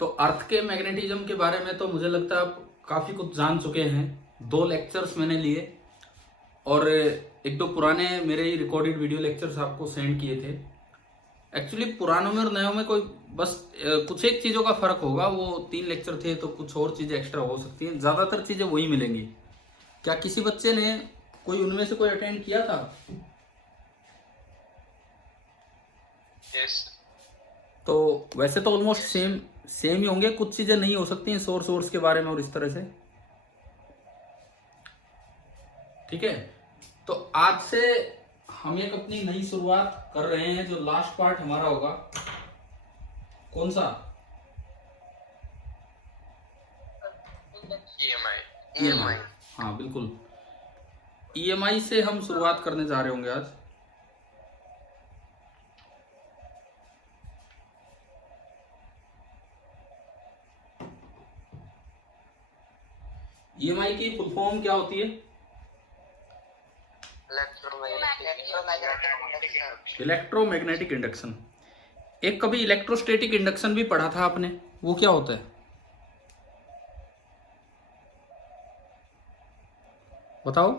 तो अर्थ के मैग्नेटिज्म के बारे में तो मुझे लगता है आप काफ़ी कुछ जान चुके हैं। 2 लेक्चर्स मैंने लिए और 1-2 पुराने मेरे ही रिकॉर्डेड वीडियो लेक्चर्स आपको सेंड किए थे। एक्चुअली पुरानों में और नयों में कोई बस कुछ एक चीज़ों का फ़र्क होगा। वो 3 लेक्चर थे तो कुछ और चीज़ें एक्स्ट्रा हो सकती हैं, ज़्यादातर चीज़ें वही मिलेंगी। क्या किसी बच्चे ने कोई उनमें से कोई अटेंड किया था? यस। तो वैसे तो ऑलमोस्ट सेम ही होंगे, कुछ चीज़ें नहीं हो सकती हैं सोर्स के बारे में और इस तरह से। ठीक है, तो आज से हम एक अपनी नई शुरुआत कर रहे हैं। जो लास्ट पार्ट हमारा होगा, कौन सा? ईएमआई। हाँ बिल्कुल, ईएमआई से हम शुरुआत करने जा रहे होंगे आज। ईएमआई की फुल फॉर्म क्या होती है? Electromagnetic induction. एक कभी इलेक्ट्रोस्टैटिक इंडक्शन भी पढ़ा था आपने, वो क्या होता है बताओ?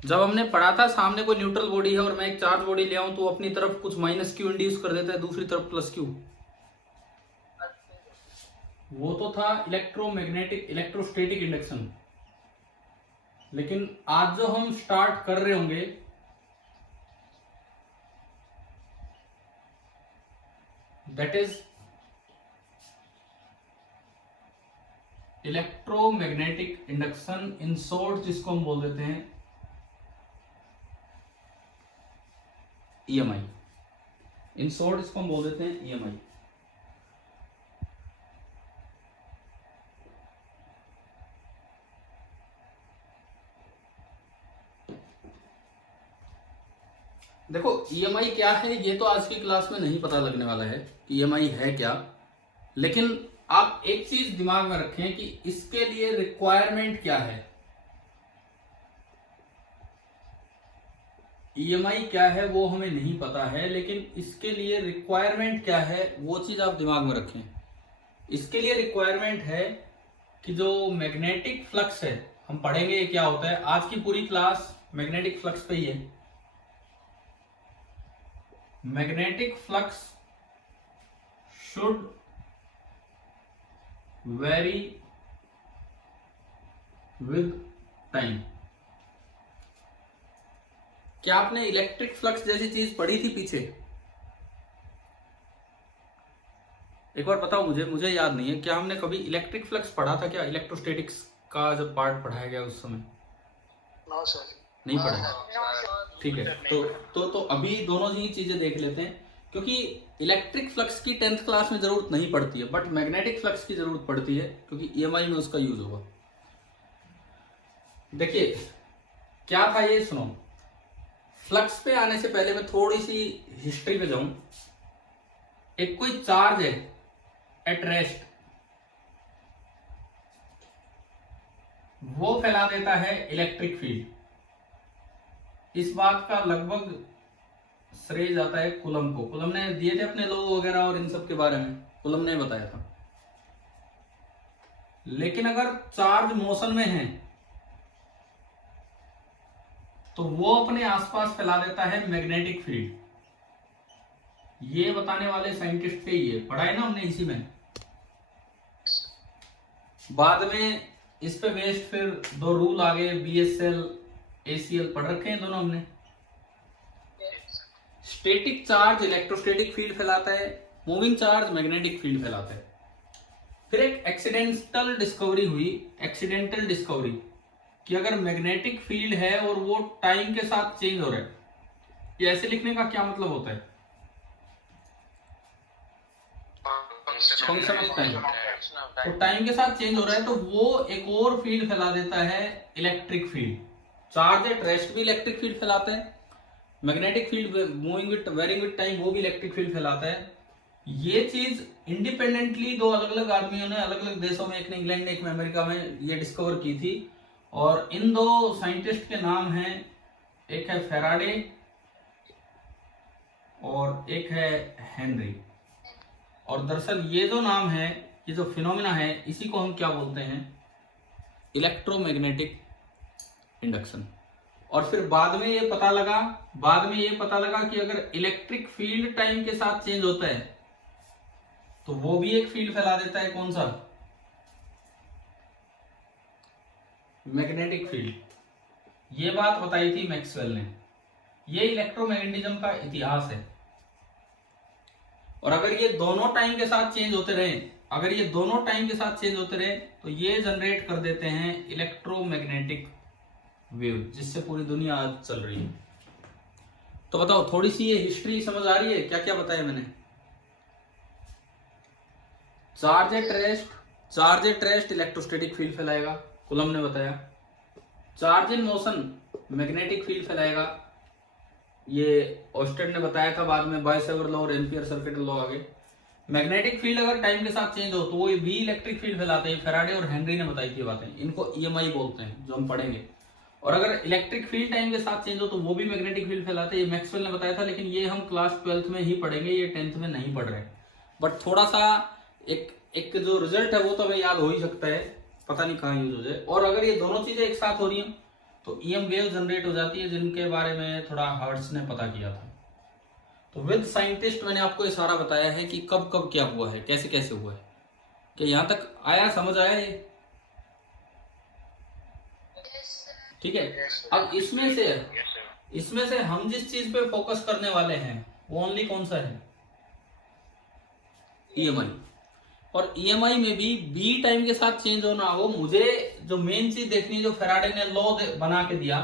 जब हमने पढ़ा था सामने कोई न्यूट्रल बॉडी है और मैं एक चार्ज बॉडी ले आऊं तो अपनी तरफ कुछ माइनस क्यू इंड्यूस कर देता है, दूसरी तरफ प्लस क्यू। वो तो था इलेक्ट्रोस्टैटिक इंडक्शन। लेकिन आज जो हम स्टार्ट कर रहे होंगे that is electromagnetic induction, in short जिसको हम बोल देते हैं ईएमआई। इन शॉर्ट इसको हम बोल देते हैं ईएमआई। देखो ईएमआई क्या है ये तो आज की क्लास में नहीं पता लगने वाला है कि ईएमआई है क्या, लेकिन आप एक चीज दिमाग में रखें कि इसके लिए रिक्वायरमेंट क्या है। ईएमआई क्या है वो हमें नहीं पता है, लेकिन इसके लिए रिक्वायरमेंट क्या है वो चीज आप दिमाग में रखें। इसके लिए रिक्वायरमेंट है कि जो मैग्नेटिक फ्लक्स है, हम पढ़ेंगे ये क्या होता है। आज की पूरी क्लास मैग्नेटिक फ्लक्स पे ही है। Magnetic flux should very with time. क्या आपने इलेक्ट्रिक फ्लक्स जैसी चीज पढ़ी थी पीछे? एक बार बताओ मुझे याद नहीं है। क्या हमने कभी इलेक्ट्रिक फ्लक्स पढ़ा था क्या? इलेक्ट्रोस्टैटिक्स का जब पार्ट पढ़ाया गया उस समय? नो सर, नहीं पढ़ा। ठीक है, तो अभी दोनों ही चीजें देख लेते हैं, क्योंकि इलेक्ट्रिक फ्लक्स की 10th क्लास में जरूरत नहीं पड़ती है, बट मैग्नेटिक फ्लक्स की जरूरत पड़ती है क्योंकि ईएमआई में उसका यूज होगा। देखिए क्या था ये, सुनो। फ्लक्स पे आने से पहले मैं थोड़ी सी हिस्ट्री पे जाऊं। एक कोई चार्ज है एट रेस्ट, वो फैला देता है इलेक्ट्रिक फील्ड। इस बात का लगभग श्रेय जाता है कूलम को। कूलम ने दिए थे अपने लॉ वगैरह और इन सब के बारे में, कूलम ने बताया था। लेकिन अगर चार्ज मोशन में है तो वो अपने आसपास फैला देता है मैग्नेटिक फील्ड। ये बताने वाले साइंटिस्ट थे, ये पढ़ा है ना हमने इसी में। बाद में इस पे बेस्ड फिर 2 रूल आ गए, बीएसएल एसीएल पढ़ रखे हैं दोनों हमने। स्टैटिक चार्ज इलेक्ट्रोस्टैटिक फील्ड फैलाता है, मूविंग चार्ज मैग्नेटिक फील्ड फैलाता है। फिर एक एक्सीडेंटल डिस्कवरी हुई, कि अगर मैग्नेटिक फील्ड है और वो टाइम के साथ चेंज हो रहा है। ये ऐसे लिखने का क्या मतलब होता है? Function of time. तो टाइम के साथ चेंज हो रहा है तो वो एक और फील्ड फैला देता है, electric field. Charge at rest भी इलेक्ट्रिक फील्ड फैलाता है, magnetic field moving with varying with time वो भी इलेक्ट्रिक फील्ड फैलाता है। ये चीज इंडिपेंडेंटली 2 अलग अलग आदमियों ने अलग अलग देशों में, एक ने इंग्लैंड ने एक में अमेरिका में, ये डिस्कवर की थी। और इन 2 साइंटिस्ट के नाम हैं, एक है फैराडे और एक है हेनरी। और दरअसल ये जो नाम है, ये जो फिनोमिना है, इसी को हम क्या बोलते हैं, इलेक्ट्रोमैग्नेटिक इंडक्शन। और फिर बाद में ये पता लगा कि अगर इलेक्ट्रिक फील्ड टाइम के साथ चेंज होता है तो वो भी एक फील्ड फैला देता है। कौन सा? Magnetic field. ये बात बताई थी मैक्सवेल ने। ये इलेक्ट्रोमैग्नेटिज्म का इतिहास है। और अगर ये दोनों टाइम के साथ चेंज होते रहे तो ये जनरेट कर देते हैं इलेक्ट्रोमैग्नेटिक वेव, जिससे पूरी दुनिया आज चल रही है। तो बताओ, थोड़ी सी ये हिस्ट्री समझ आ रही है? क्या क्या बताया मैंने? Charge at rest electrostatic field फैलाएगा, कूलम ने बताया। Charge in motion magnetic field फैलाएगा, ये ऑस्टेड ने बताया था बाद में, बायसेवर लॉ और एम्पियर सर्किट लॉ आगे। मैग्नेटिक फील्ड अगर टाइम के साथ चेंज हो तो वो भी इलेक्ट्रिक फील्ड फैलाते हैं। फैराडे और हेनरी ने बताई थी बातें, इनको ईएमआई बोलते हैं, जो हम पढ़ेंगे। और अगर इलेक्ट्रिक फील्ड टाइम के साथ चेंज हो तो वो भी मैग्नेटिक फील्ड फैलाते हैं, ये मैक्सवेल ने बताया था। लेकिन ये हम क्लास 12th में ही पढ़ेंगे, ये 10th में नहीं पढ़ रहे। बट थोड़ा सा एक जो रिजल्ट है वो तो हमें याद हो ही सकता है, पता नहीं कहाँ यूज हो जाए। और अगर ये दोनों चीजें एक साथ हो रही हैं तो ईएम वेव जनरेट हो जाती है, जिनके बारे में थोड़ा हर्ट्ज ने पता किया था। तो विद साइंटिस्ट मैंने आपको ये सारा बताया है कि कब कब क्या हुआ है, कैसे कैसे हुआ है। क्या यहां तक आया, समझ आया ये? ठीक है। अब इसमें से हम जिस चीज पे फोकस करने वाले हैं वो ओनली कौन सा है? ईएमआई। और ईएमआई में भी बी टाइम के साथ चेंज होना हो, मुझे जो मेन चीज देखनी है, जो फेराडे ने लॉ बना के दिया।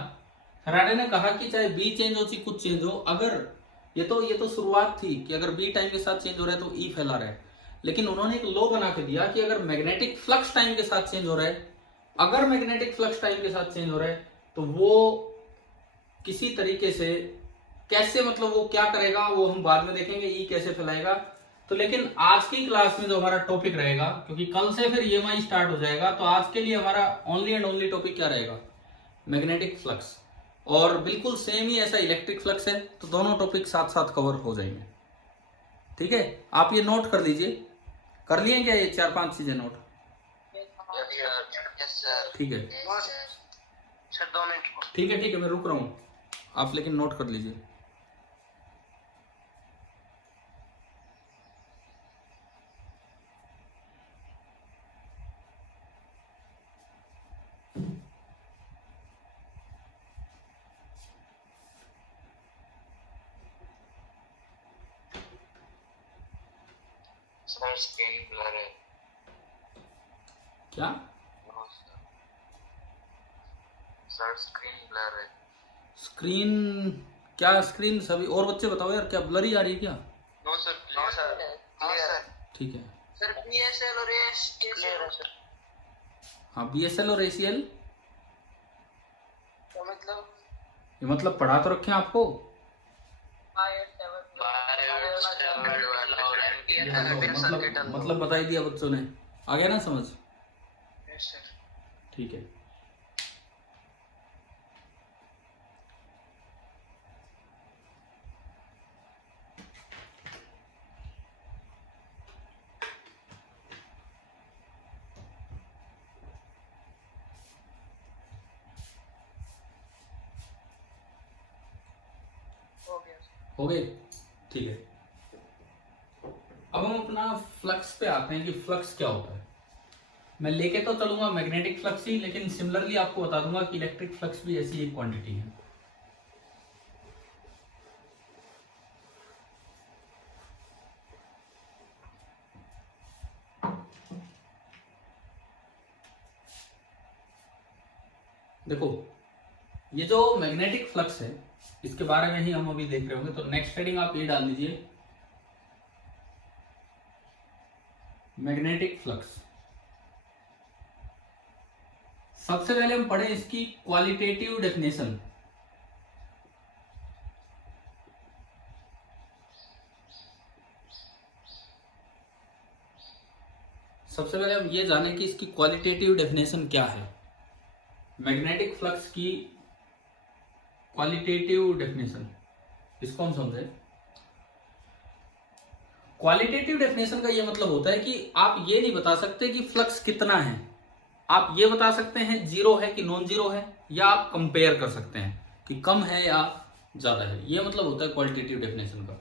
फेराडे ने कहा कि चाहे बी चेंज हो चाहे कुछ चेंज हो, अगर ये तो शुरुआत थी कि अगर बी टाइम के साथ चेंज हो रहा है तो ई फैला रहा है। लेकिन उन्होंने एक लॉ बना के दिया कि अगर मैग्नेटिक फ्लक्स टाइम के साथ चेंज हो रहा है, तो वो किसी तरीके से कैसे, मतलब वो क्या करेगा वो हम बाद में देखेंगे, ई कैसे फैलाएगा। तो लेकिन आज की क्लास में जो हमारा टॉपिक रहेगा, क्योंकि कल से फिर ईएमआई स्टार्ट हो जाएगा, तो आज के लिए हमारा ओनली एंड ओनली टॉपिक क्या रहेगा? Magnetic flux. और बिल्कुल सेम ही ऐसा इलेक्ट्रिक फ्लक्स है, तो दोनों टॉपिक साथ साथ कवर हो जाएंगे। ठीक है, आप ये नोट कर लीजिए। कर लिए क्या ये 4-5 चीजें नोट? ठीक है सर 2 मिनट। ठीक है, मैं रुक रहा हूँ, आप लेकिन नोट कर लीजिए। सर स्क्रीन ब्लर है। क्या? सर स्क्रीन ब्लर है। स्क्रीन? क्या स्क्रीन? सभी और बच्चे बताओ यार, क्या ब्लरी आ रही है क्या? नो सर, क्लियर है। ठीक है। सर बीएसएल और क्लियर है सर। हाँ, बीएसएल और एसीएल तो मतलब ये मतलब पढ़ा तो रखे हैं आपको। मतलब बता ही दिया बच्चों ने, आ गया ना समझ? Yes sir. ठीक है। हो गए? ठीक है। अब हम अपना फ्लक्स पे आते हैं कि फ्लक्स क्या होता है। मैं लेके तो चलूंगा मैग्नेटिक फ्लक्स ही, लेकिन सिमिलरली आपको बता दूंगा कि इलेक्ट्रिक फ्लक्स भी ऐसी एक क्वांटिटी है। देखो, ये जो मैग्नेटिक फ्लक्स है इसके बारे में ही हम अभी देख रहे होंगे। तो नेक्स्ट हेडिंग आप ये डाल दीजिए, मैग्नेटिक फ्लक्स। सबसे पहले हम पढ़े इसकी क्वालिटेटिव डेफिनेशन। सबसे पहले हम ये जाने कि इसकी क्वालिटेटिव डेफिनेशन क्या है। मैग्नेटिक फ्लक्स की क्वालिटेटिव डेफिनेशन, इसको हम समझे। क्वालिटेटिव डेफिनेशन का ये मतलब होता है कि आप ये नहीं बता सकते कि फ्लक्स कितना है, आप ये बता सकते हैं जीरो है कि नॉन जीरो है, या आप कंपेयर कर सकते हैं कि कम है या ज्यादा है। ये मतलब होता है क्वालिटेटिव डेफिनेशन का।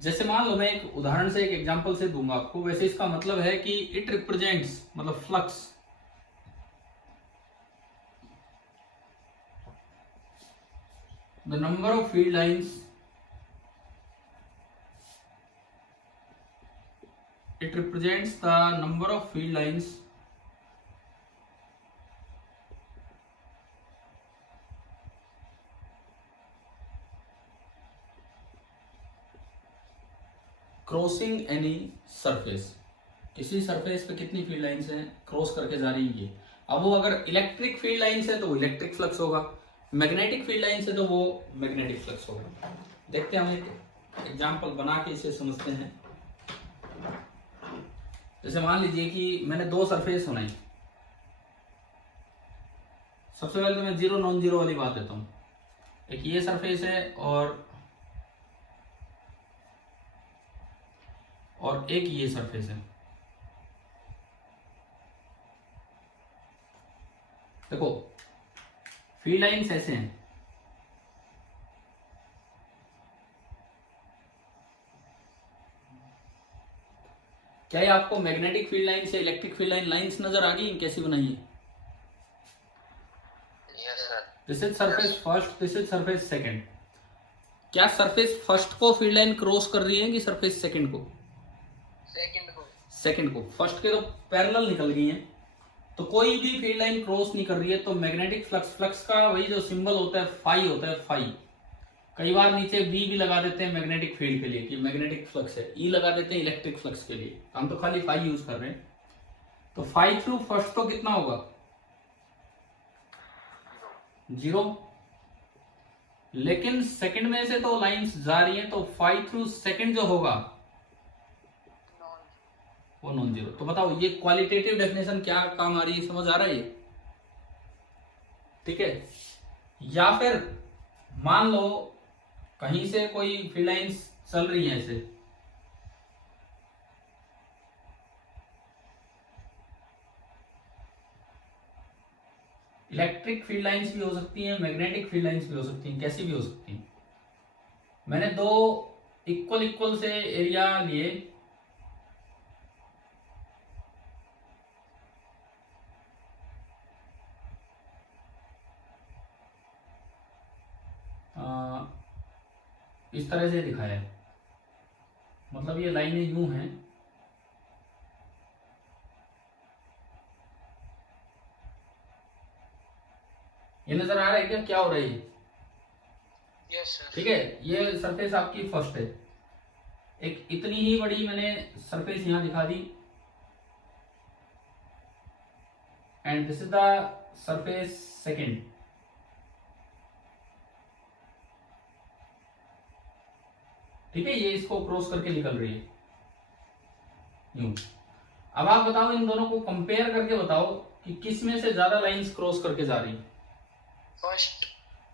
जैसे मान लो मैं एक उदाहरण से, एक एग्जांपल से दूंगा आपको। वैसे इसका मतलब है कि इट रिप्रेजेंट्स, मतलब flux the number of field lines, it represents the number of field lines crossing any surface. किसी सरफेस पे कितनी फील्ड लाइंस हैं क्रॉस करके जा रही है। अब वो अगर इलेक्ट्रिक फील्ड लाइंस है तो वो इलेक्ट्रिक फ्लक्स होगा, मैग्नेटिक फील्ड लाइंस है तो वो मैग्नेटिक फ्लक्स होगा। देखते हैं, हम एक एग्जांपल बना के इसे समझते हैं। जैसे मान लीजिए कि मैंने दो सरफेस बनाई। सबसे पहले तो मैं जीरो नॉन जीरो वाली बात देता हूं। एक ये सरफेस है और एक ये सरफेस है। देखो फील्ड लाइंस ऐसे हैं, क्या ये आपको मैग्नेटिक फील्ड लाइंस या इलेक्ट्रिक फील्ड लाइंस नजर आ गई? कैसी बनाई है? This is surface first, this is surface second. क्या सरफेस फर्स्ट को फील्ड लाइन क्रॉस कर रही है कि सरफेस सेकंड को? सेकंड को। फर्स्ट के तो पैरेलल निकल गई हैं, तो कोई भी फील्ड लाइन क्रॉस नहीं कर रही है। तो मैग्नेटिक फ्लक्स, फ्लक्स का वही जो सिंबल होता है फाई होता है, फाई। कई बार नीचे बी भी लगा देते हैं मैग्नेटिक फील्ड के लिए कि मैग्नेटिक फ्लक्स है, ई लगा देते हैं इलेक्ट्रिक फ्लक्स के लिए। हम तो खाली फाई यूज कर रहे हैं। तो फाई थ्रू फर्स्ट तो कितना होगा? जीरो। लेकिन सेकंड में से तो लाइंस जा रही हैं, तो फाई थ्रू सेकंड जो होगा वो नॉन जीरो। तो बताओ ये क्वालिटेटिव डेफिनेशन क्या काम आ रही है? समझ आ रहा है ये? ठीक है। या फिर मान लो कहीं से कोई फील्ड लाइंस चल रही है ऐसे, इलेक्ट्रिक फील्ड लाइंस भी हो सकती हैं, मैग्नेटिक फील्ड लाइंस भी हो सकती हैं, कैसी भी हो सकती हैं। मैंने दो इक्वल इक्वल से एरिया लिए, इस तरह से दिखाया है। मतलब ये लाइनें यूं हैं, ये नजर आ रहा है क्या हो रहा है? Yes sir. ठीक है, ये सरफेस आपकी फर्स्ट है। एक इतनी ही बड़ी मैंने सरफेस यहां दिखा दी, and this is the surface second. ठीक है, ये इसको क्रॉस करके निकल रही है यूं। अब आप बताओ, इन दोनों को कंपेयर करके बताओ कि किस में से ज्यादा लाइंस क्रॉस करके जा रही है।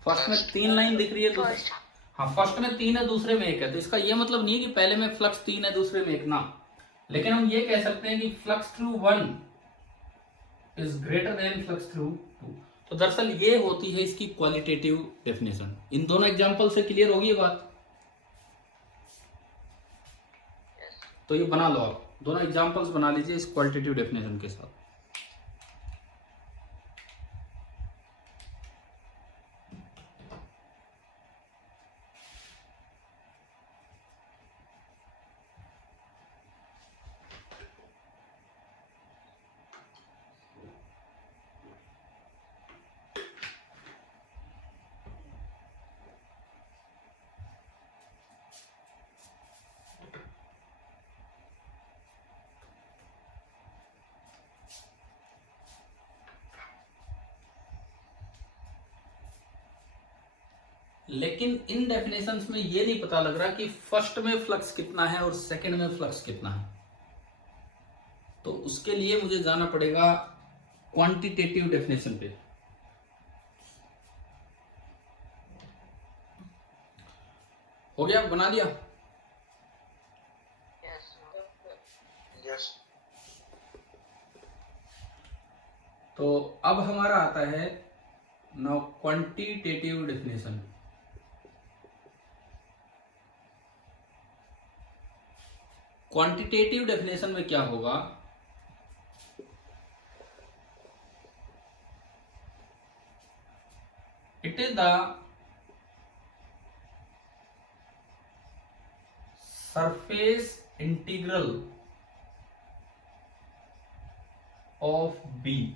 फर्स्ट में 3 लाइन दिख रही है, हाँ फर्स्ट में 3 है, दूसरे में 1 है। तो इसका ये मतलब नहीं है कि पहले में फ्लक्स 3 है दूसरे में 1 ना। लेकिन हम ये कह सकते हैं कि flux through 1 is greater than flux through 2। तो दरअसल ये होती है इसकी क्वालिटेटिव डेफिनेशन। इन दोनों एग्जांपल से क्लियर होगी ये बात? तो ये बना लो, आप दोनों एग्जांपल्स बना लीजिए इस क्वालिटेटिव डेफिनेशन के साथ। लेकिन इन डेफिनेशंस में ये नहीं पता लग रहा कि फर्स्ट में फ्लक्स कितना है और सेकंड में फ्लक्स कितना है। तो उसके लिए मुझे जाना पड़ेगा क्वांटिटेटिव डेफिनेशन पे। हो गया, बना दिया? Yes. तो अब हमारा आता है now quantitative definition. Quantitative definition में क्या होगा, it is the surface integral of B.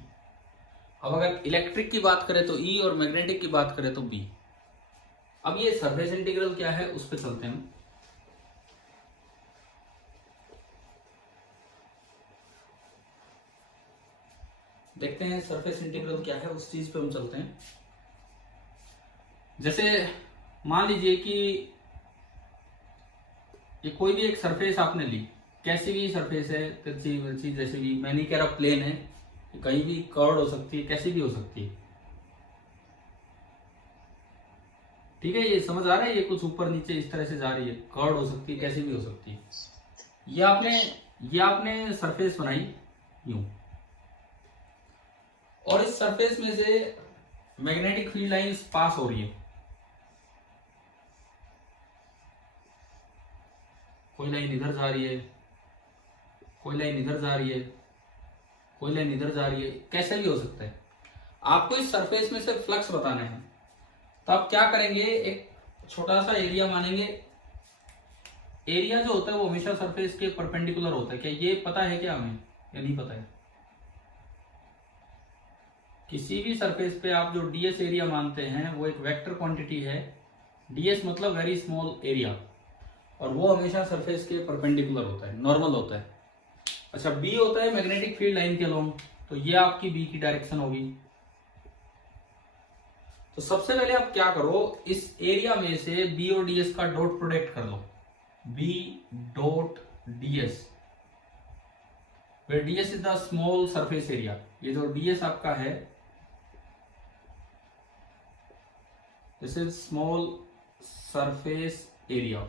अब अगर इलेक्ट्रिक की बात करें तो ई और मैग्नेटिक की बात करें तो बी। अब ये सरफेस इंटीग्रल क्या है उस पर चलते हैं। देखते हैं सरफेस इंटीग्रल क्या है, उस चीज पे हम चलते हैं। जैसे मान लीजिए कि ये कोई भी एक सरफेस आपने ली, कैसी भी सरफेस है, तिरछी विरछी, जैसे भी, मैं नहीं कह रहा प्लेन है, कहीं भी कर्व हो सकती है, कैसी भी हो सकती है। ठीक है, ये समझ आ रहा है, ये कुछ ऊपर नीचे इस तरह से जा रही है, कर्व हो सकती है, कैसी भी हो सकती है। ये आपने सरफेस बनाई यूं, और इस सरफेस में से मैग्नेटिक फील्ड लाइंस पास हो रही है। कोई लाइन इधर जा रही है, कोई लाइन इधर जा रही है, कोई लाइन इधर जा रही है, कैसे भी हो सकता है। आपको इस सरफेस में से फ्लक्स बताना है, तो आप क्या करेंगे, एक छोटा सा एरिया मानेंगे। एरिया जो होता है वो हमेशा सरफेस के परपेंडिकुलर होता है। क्या ये पता है क्या हमें, या नहीं पता है? किसी भी सरफेस पे आप जो डीएस एरिया मानते हैं वो एक वेक्टर क्वांटिटी है। डीएस मतलब वेरी स्मॉल एरिया, और वो हमेशा सरफेस के परपेंडिकुलर होता है, नॉर्मल होता है। अच्छा, बी होता है मैग्नेटिक फील्ड लाइन के अलोंग, तो ये आपकी बी की डायरेक्शन होगी। तो सबसे पहले आप क्या करो, इस एरिया में से बी और डीएस का डॉट प्रोडक्ट कर लो, B dot ds, where ds is the small surface area. ये जो डीएस आपका है, this is small surface area,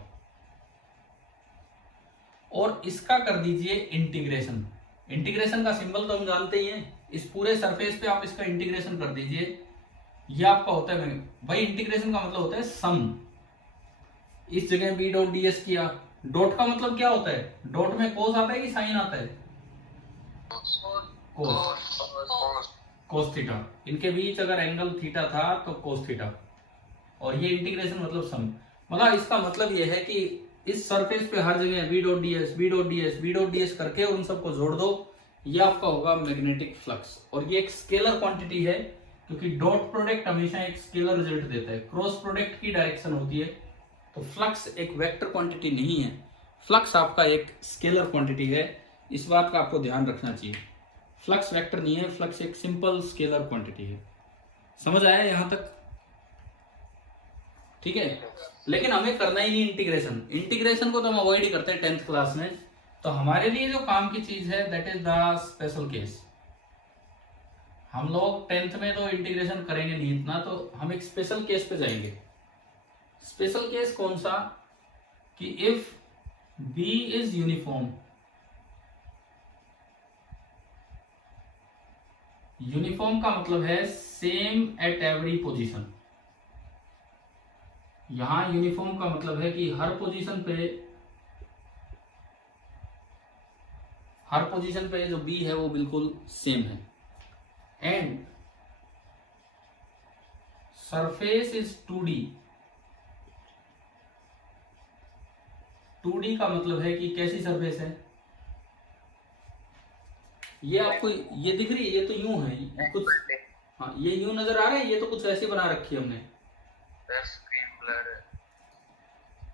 और इसका कर दीजिए इंटीग्रेशन। इंटीग्रेशन का सिंबल तो हम जानते ही हैं, इस पूरे सरफेस पे आप इसका इंटीग्रेशन कर दीजिए। ये आपका होता है भाई, इंटीग्रेशन का मतलब होता है सम। इस जगह बी डॉट डीएस किया, डॉट का मतलब क्या होता है, डॉट में कोस आता है कि साइन आता है? Cos theta. इनके बीच अगर एंगल थीटा था तो कोस थीटा, और ये इंटीग्रेशन मतलब सम। मतलब इसका मतलब ये है कि इस सरफेस पे हर जगह B dot ds, B dot ds, B dot ds करके उन सबको जोड़ दो, ये आपका होगा मैग्नेटिक फ्लक्स। और ये एक स्केलर क्वांटिटी है, क्योंकि डॉट प्रोडक्ट हमेशा एक स्केलर रिजल्ट देता है, क्रॉस प्रोडक्ट की डायरेक्शन होती है। तो फ्लक्स एक वेक्टर क्वांटिटी नहीं है, फ्लक्स आपका एक स्केलर क्वांटिटी है। इस बात का आपको ध्यान रखना चाहिए, फ्लक्स वेक्टर नहीं है, फ्लक्स एक सिंपल स्केलर क्वांटिटी है। समझ आया यहां तक? ठीक है, लेकिन हमें करना ही नहीं इंटीग्रेशन। इंटीग्रेशन को तो हम अवॉइड ही करते हैं 10th क्लास में। तो हमारे लिए जो काम की चीज है that is the special case. हम लोग 10th में तो इंटीग्रेशन करेंगे नहीं इतना, तो हम एक स्पेशल केस पे जाएंगे। स्पेशल केस कौन सा, कि if B is uniform, uniform का मतलब है सेम एट एवरी पोजीशन। यहां यूनिफॉर्म का मतलब है कि हर पोजीशन पे जो बी है वो बिल्कुल सेम है। And surface is 2D। 2D का मतलब है कि कैसी सरफेस है, ये आपको ये दिख रही है, ये तो यूं है, ये कुछ, हाँ ये यूं नजर आ रहा है, ये तो कुछ ऐसी बना रखी है हमने।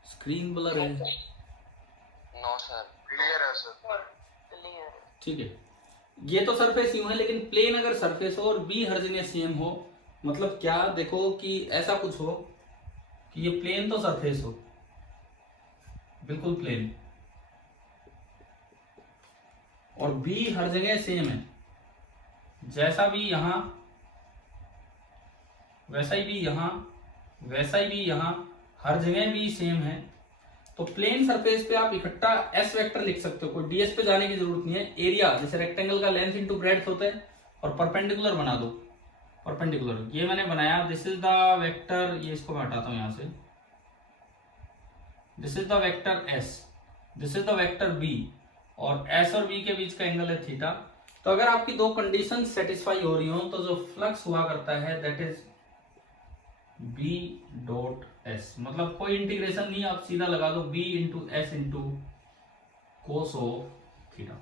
स्क्रीन ब्लर है? नो सर, क्लियर है सर, ठीक है, ये तो सरफेस यूं है, लेकिन प्लेन अगर सरफेस हो और बी हर जगह सेम हो, मतलब क्या, देखो कि ऐसा कुछ हो कि ये प्लेन तो सरफेस हो, बिल्कुल प्लेन, और बी हर जगह सेम है, जैसा भी यहां वैसा ही भी यहां, वैसा ही भी यहां, हर जगह भी सेम है। तो प्लेन सरफेस पे आप इकट्ठा एस वेक्टर लिख सकते हो, कोई डीएस पे जाने की जरूरत नहीं है। एरिया जैसे रेक्टेंगल का लेंथ इंटू ब्रेड्थ होता है, और परपेंडिकुलर बना दो, परपेंडिकुलर ये मैंने बनाया, दिस इज द वेक्टर, ये इसको मैं हटाता हूं यहां से, this is the vector S, this is the vector B, और एस और बी के बीच का एंगल है थीटा। तो अगर आपकी दो कंडीशन सेटिस्फाई हो रही हो तो जो फ्लक्स हुआ करता है that is B dot S, मतलब कोई इंटीग्रेशन नहीं, आप सीधा लगा दो B into S into cos of theta.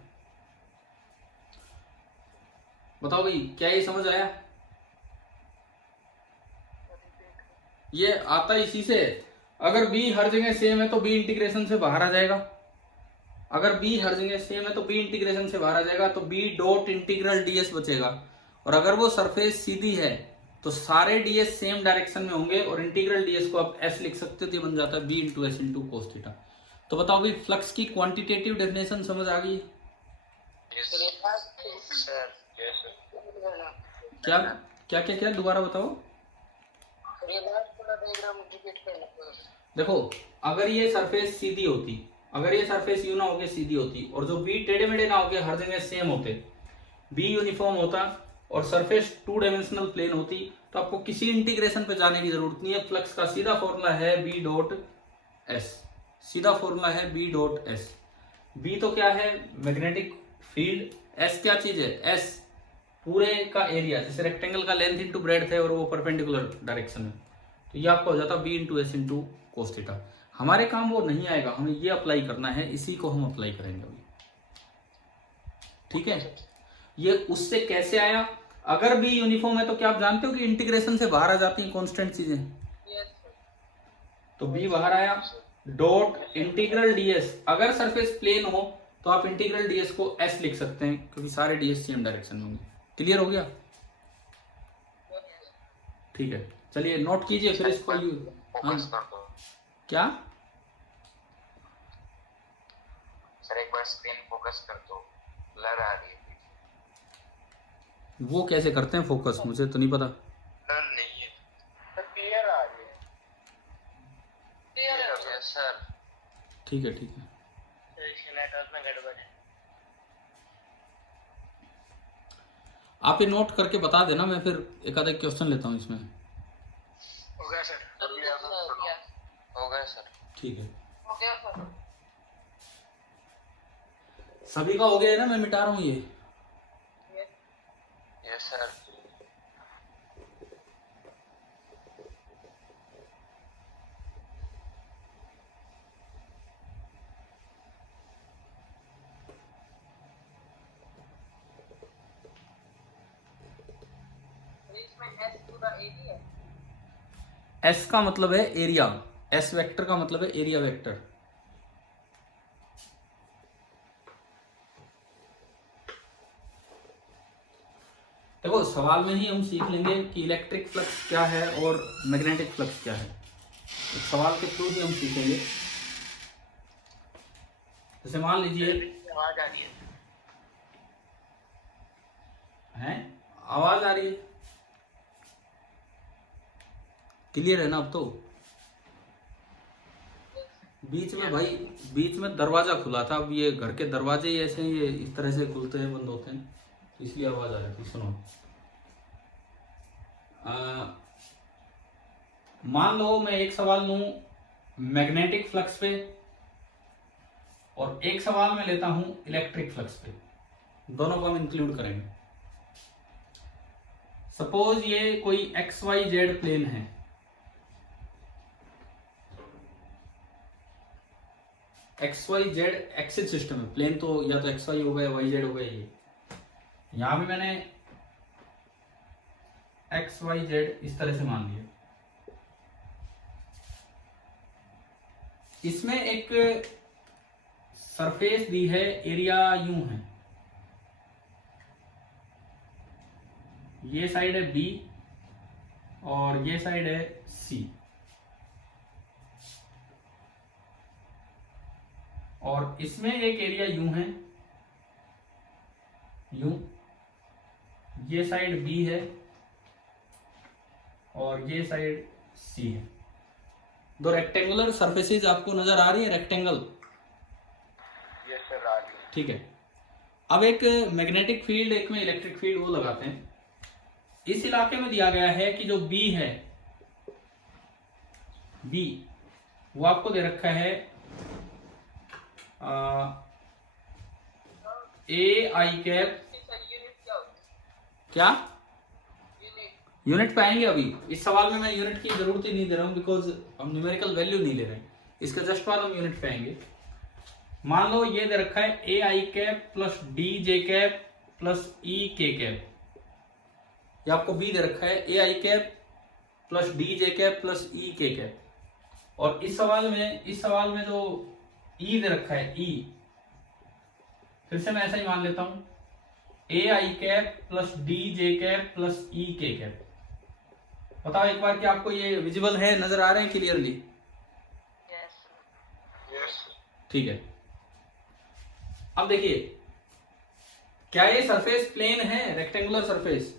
बताओ भाई क्या ये समझ आया? ये आता इसी से, अगर b हर जगह सेम है तो b इंटीग्रेशन से बाहर आ जाएगा, अगर b हर जगह सेम है तो b इंटीग्रेशन से बाहर आ जाएगा, तो b डॉट इंटीग्रल ds बचेगा। और अगर वो सरफेस सीधी है तो सारे ds सेम डायरेक्शन में होंगे, और इंटीग्रल ds को आप s लिख सकते हो, तो ये बन जाता है b into S into cos theta. तो बताओ भाई फ्लक्स की क्वांटिटेटिव डेफिनेशन समझ आ गई? क्या क्या क्या क्या दोबारा बताओ। देखो अगर ये सरफेस सीधी होती, अगर ये सरफेस यू ना होके सीधी होती, और जो बी टेढ़े मेढ़े ना होके हर जगह सेम होते, बी यूनिफॉर्म होता, और सरफेस 2 डायमेंशनल प्लेन होती, तो आपको किसी इंटीग्रेशन पे जाने की जरूरत नहीं है। फ्लक्स का सीधा फॉर्मूला है बी डॉट एस, सीधा फॉर्मूला है बी डॉट एस। बी तो क्या है? Magnetic field. एस क्या चीज है? एस पूरे का एरिया, जैसे रेक्टेंगल का लेंथ इंटू ब्रेड्थ है और वो परपेंडिकुलर डायरेक्शन है, तो ये आपका हो जाता B into S into cos theta. हमारे काम वो नहीं आएगा, हमें ये अप्लाई करना है, इसी को हम अप्लाई करेंगे अभी, ठीक है। ये उससे कैसे आया? अगर बी यूनिफॉर्म है तो क्या आप जानते हो कि इंटीग्रेशन से बाहर आ जाती हैं कांस्टेंट चीजें, तो बी बाहर आया, डॉट इंटीग्रल डीएस। अगर सरफेस प्लेन हो तो आप इंटीग्रल डीएस को एस लिख सकते हैं, क्योंकि सारे डीएस सेम डायरेक्शन में होंगे। क्लियर हो गया? ठीक है, चलिए नोट कीजिए फिर इसको। क्या सर एक बार स्क्रीन फोकस कर दो, ब्लर आ रही है। वो कैसे करते हैं फोकस, मुझे तो नहीं पता। ब्लर नहीं है सर, क्लियर आ रही है। क्लियर है सर। ठीक है ठीक है, इसके नेटवर्क में गड़बड़ है। आप ये नोट करके बता देना, मैं फिर एक आधा क्वेश्चन लेता हूँ इसमें। हो गया सर, हो गया सर। ठीक है, हो गया सर। सभी का हो गया है ना? मैं मिटा रहा हूँ ये। Yes sir. एस का मतलब है एरिया, एस वेक्टर का मतलब है एरिया वेक्टर। देखो सवाल में ही हम सीख लेंगे कि इलेक्ट्रिक फ्लक्स क्या है और मैग्नेटिक फ्लक्स क्या है, तो सवाल के थ्रू ही हम सीखेंगे। जैसे मान लीजिए, आवाज आ रही है आवाज आ रही है, क्लियर है ना? अब तो बीच में भाई, बीच में दरवाजा खुला था, अब ये घर के दरवाजे ही ऐसे ये इस तरह से खुलते हैं बंद होते हैं, तो इसलिए आवाज आ रही थी। सुनो, मान लो मैं एक सवाल लूं मैग्नेटिक फ्लक्स पे, और एक सवाल मैं लेता हूं इलेक्ट्रिक फ्लक्स पे, दोनों को हम इंक्लूड करेंगे। सपोज ये कोई एक्स वाई जेड प्लेन है, x y z axis system है, प्लेन तो या तो एक्स वाई हो गया वाई जेड हो गया। ये यहां भी मैंने एक्स वाई जेड इस तरह से मान लिया। इसमें एक सरफेस दी है, एरिया यूं है, ये साइड है बी और ये साइड है सी, और इसमें एक एरिया यूं है, यूं, ये साइड बी है और ये साइड सी है। दो रेक्टेंगुलर सरफेसेज आपको नजर आ रही है, रेक्टेंगल। यस सर, आ रही है। ठीक है, अब एक मैग्नेटिक फील्ड, एक में इलेक्ट्रिक फील्ड, वो लगाते हैं। इस इलाके में दिया गया है कि जो बी है, बी वो आपको दे रखा है ए आई कैप, क्या यूनिट पे आएंगे अभी। इस सवाल में मैं यूनिट की जरूरत ही नहीं दे रहा हूं, बिकॉज हम न्यूमेरिकल वैल्यू नहीं ले रहे हैं। इसके जस्ट बाद हम यूनिट पे आएंगे। मान लो ये दे रखा है a i cap plus d j cap plus e k cap. ये आपको बी दे रखा है a i cap plus d j cap plus e k cap. और इस सवाल में जो ई दे रखा है, ई, फिर से मैं ऐसा ही मान लेता हूं, a i cap plus d j cap plus e k cap. बताओ एक बार कि आपको ये विजिबल है, नजर आ रहे हैं क्लियरली? यस। ठीक है, अब देखिए, क्या ये सरफेस प्लेन है, रेक्टेंगुलर सरफेस?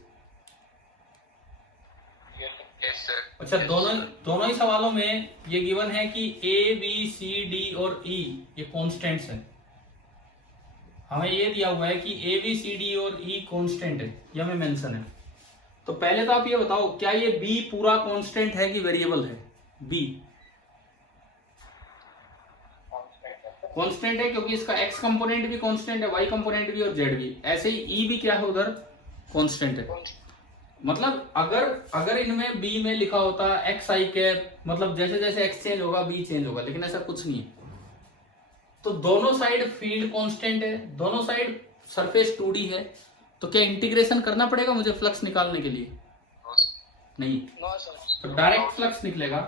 Yes sir. अच्छा, दोनों ही सवालों में ये गिवन है कि ए बी सी डी और ई ये कॉन्स्टेंट्स हैं। हमें ये दिया हुआ है कि ए बी सी डी और ई कांस्टेंट है, ये हमें मेंशन है। तो पहले तो आप ये बताओ, क्या ये बी पूरा कांस्टेंट है कि वेरिएबल है? बी कांस्टेंट है, क्योंकि इसका एक्स कंपोनेंट भी कांस्टेंट है, वाई कंपोनेंट भी और जेड भी। ऐसे ही ई भी क्या है, उधर कांस्टेंट है। मतलब अगर इनमें बी में लिखा होता एक्स आई कैप, मतलब जैसे जैसे एक्स चेंज होगा बी चेंज होगा, लेकिन ऐसा कुछ नहीं है। तो दोनों साइड फील्ड कांस्टेंट है, दोनों साइड सरफेस 2D है। तो क्या इंटीग्रेशन करना पड़ेगा मुझे फ्लक्स निकालने के लिए? नहीं, तो डायरेक्ट फ्लक्स निकलेगा।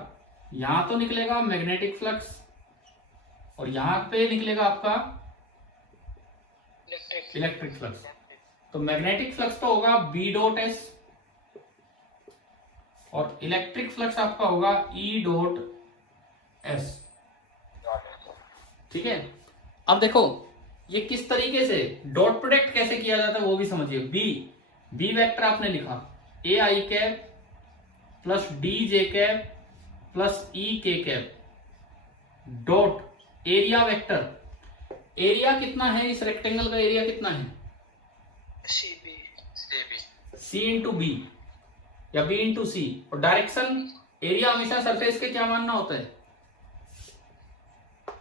यहां तो निकलेगा मैग्नेटिक फ्लक्स और यहां पे निकलेगा आपका इलेक्ट्रिक फ्लक्स। तो मैग्नेटिक फ्लक्स तो होगा बी डॉट एस और इलेक्ट्रिक फ्लक्स आपका होगा ई डॉट एस। ठीक है, अब देखो ये किस तरीके से डॉट प्रोडक्ट कैसे किया जाता है वो भी समझिए। बी वेक्टर आपने लिखा a i cap plus d j cap plus e k cap dot area vector. Area कितना है इस रेक्टेंगल का? एरिया कितना है? सी इंटू बी या बी इंटू सी। और डायरेक्शन, एरिया हमेशा सरफेस के क्या मानना होता है?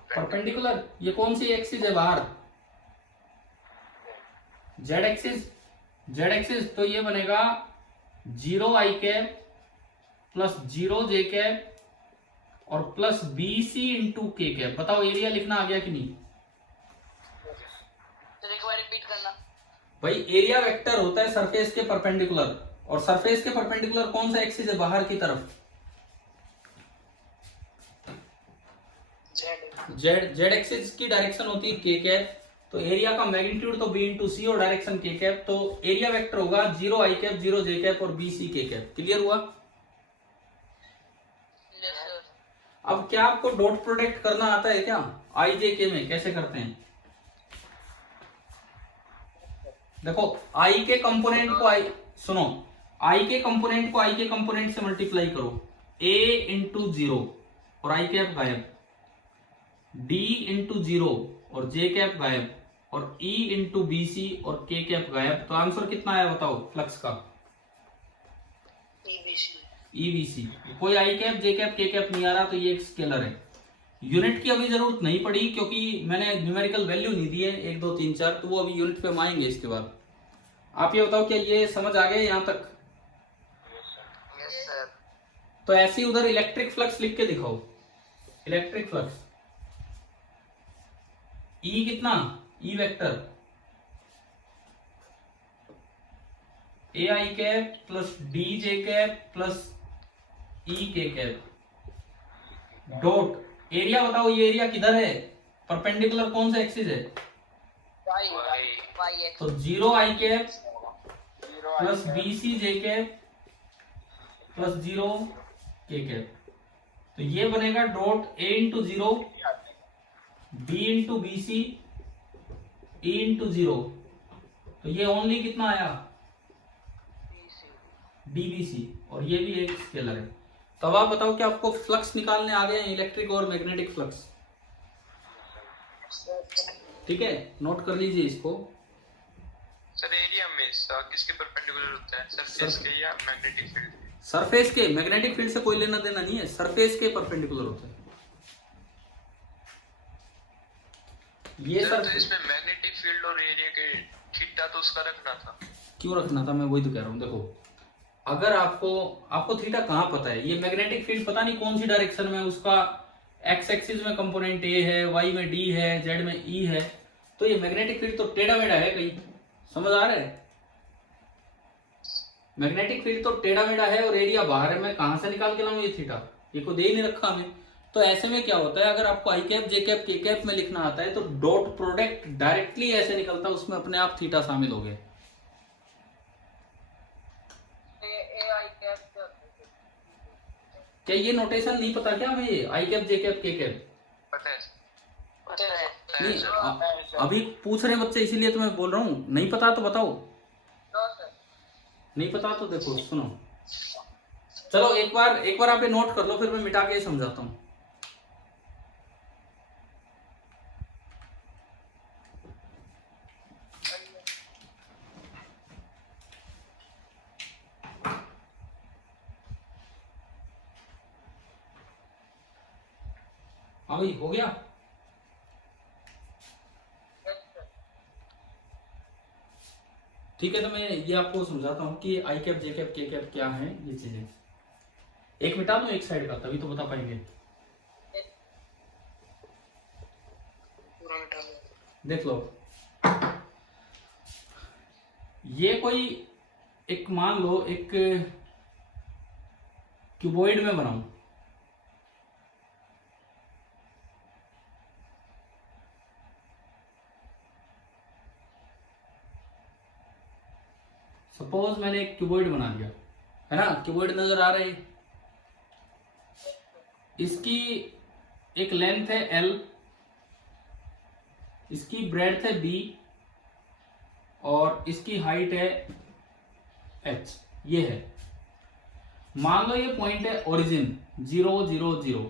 परपेंडिकुलर। ये कौन सी एक्सिस है बाहर? Z axis. तो ये बनेगा 0 i cap plus 0 J cap और प्लस बी सी इंटू के कैप। बताओ एरिया लिखना आ गया कि नहीं? एक बार रिपीट करना भाई, एरिया वेक्टर होता है सरफेस के परपेंडिकुलर, और सरफेस के परपेंडिकुलर कौन सा एक्सिस है बाहर की तरफ? जेड एक्सिस की डायरेक्शन होती है के कैप। तो एरिया का मैग्नीट्यूड तो बी इंटू सी और डायरेक्शन के कैप। तो एरिया वेक्टर होगा 0 आई कैप 0 जे कैप और बी सी के कैप। क्लियर हुआ? अब क्या आपको डॉट प्रोडक्ट करना आता है क्या? आई जे के में कैसे करते हैं? देखो, आई के कंपोनेंट को आई के कंपोनेंट से मल्टीप्लाई करो। ए इंटू 0 और आई कैप गायब, डी इंटू 0 और जे कैप गायब, और ई इंटू बी सी और के कैप गायब। तो आंसर कितना आया बताओ फ्लक्स का? ईबीसी। कोई आई कैप जे कैप के कैप नहीं आ रहा, तो ये एक स्केलर है। यूनिट की अभी जरूरत नहीं पड़ी क्योंकि मैंने न्यूमेरिकल वैल्यू नहीं दी है 1 2 3 4, तो वो अभी यूनिट पे हम आएंगे इसके बाद। आप ये बताओ क्या ये समझ आ गया यहां तक? Yes sir. तो ऐसे ही उधर इलेक्ट्रिक फ्लक्स लिख के दिखाओ। इलेक्ट्रिक फ्लक्स ई कितना? E vector a i cap plus d j cap plus e k cap dot area. बताओ ये एरिया किधर है? परपेंडिकुलर कौन सा एक्सिस है? तो 0 i cap plus b c j cap plus 0 k cap. तो ये बनेगा dot a into 0 b into b c e into 0। तो ये ओनली कितना आया? डीबीसी। और ये भी एक स्केलर है। तब आप बताओ कि आपको फ्लक्स निकालने आ गए हैं, इलेक्ट्रिक और मैग्नेटिक फ्लक्स। ठीक है, नोट कर लीजिए इसको। सर एरिया में किसके परपेंडिकुलर होता है, सरफेस के या मैग्नेटिक फील्ड के? सरफेस के, मैग्नेटिक फील्ड से कोई लेना देना नहीं है, सरफेस के परपेंडिकुलर होते हैं ये सर। सर तो इसमें मैग्नेटिक फील्ड और एरिया के थीटा तो उसका रखना था। क्यों रखना था, मैं वही तो कह रहा हूँ। देखो अगर आपको थीटा कहाँ पता है, ये मैग्नेटिक फील्ड पता नहीं कौन सी डायरेक्शन में, उसका एक्स एक्सिस में कंपोनेंट ए है, वाई में डी है, जेड में ई है, तो ये मैग्नेटिक फील्ड तो टेढ़ा मेढ़ा है कहीं, समझ आ रहा है? मैग्नेटिक फील्ड तो टेढ़ा मेढ़ा है और एरिया बाहर है, मैं कहां से निकाल के लाऊं ये थीटा, ये को दे ही नहीं रखा हमें। तो ऐसे में क्या होता है, अगर आपको आई कैप जे कैप के कैप में लिखना आता है तो डॉट प्रोडक्ट डायरेक्टली ऐसे निकलता है, उसमें अपने आप थीटा शामिल हो गए। क्या ये नोटेशन नहीं पता क्या हमें, ये आई कैप जे कैप के कैप? पता है नहीं अभी पूछ रहे हैं बच्चे, इसीलिए तो मैं बोल रहा हूँ, नहीं पता तो बताओ। नहीं पता तो देखो सुनो, चलो एक बार आप ये नोट कर लो, फिर मैं मिटा के ही समझाता हूँ। हाँ भाई हो गया। ठीक है, तो मैं ये आपको समझाता हूँ कि आई कैप जे कैप के कैप क्या है ये चीजें। एक मिटा दूं एक साइड का, तभी तो बता पाएंगे। देख लो, ये कोई एक मान लो एक क्यूबॉइड में बनाऊं, सपोज मैंने एक क्यूबॉइड बना दिया है ना, क्यूबॉइड नजर आ रहा है, इसकी एक लेंथ है L, इसकी ब्रेड्थ है B और इसकी हाइट है H, ये है। मान लो ये पॉइंट है ओरिजिन 0 0 0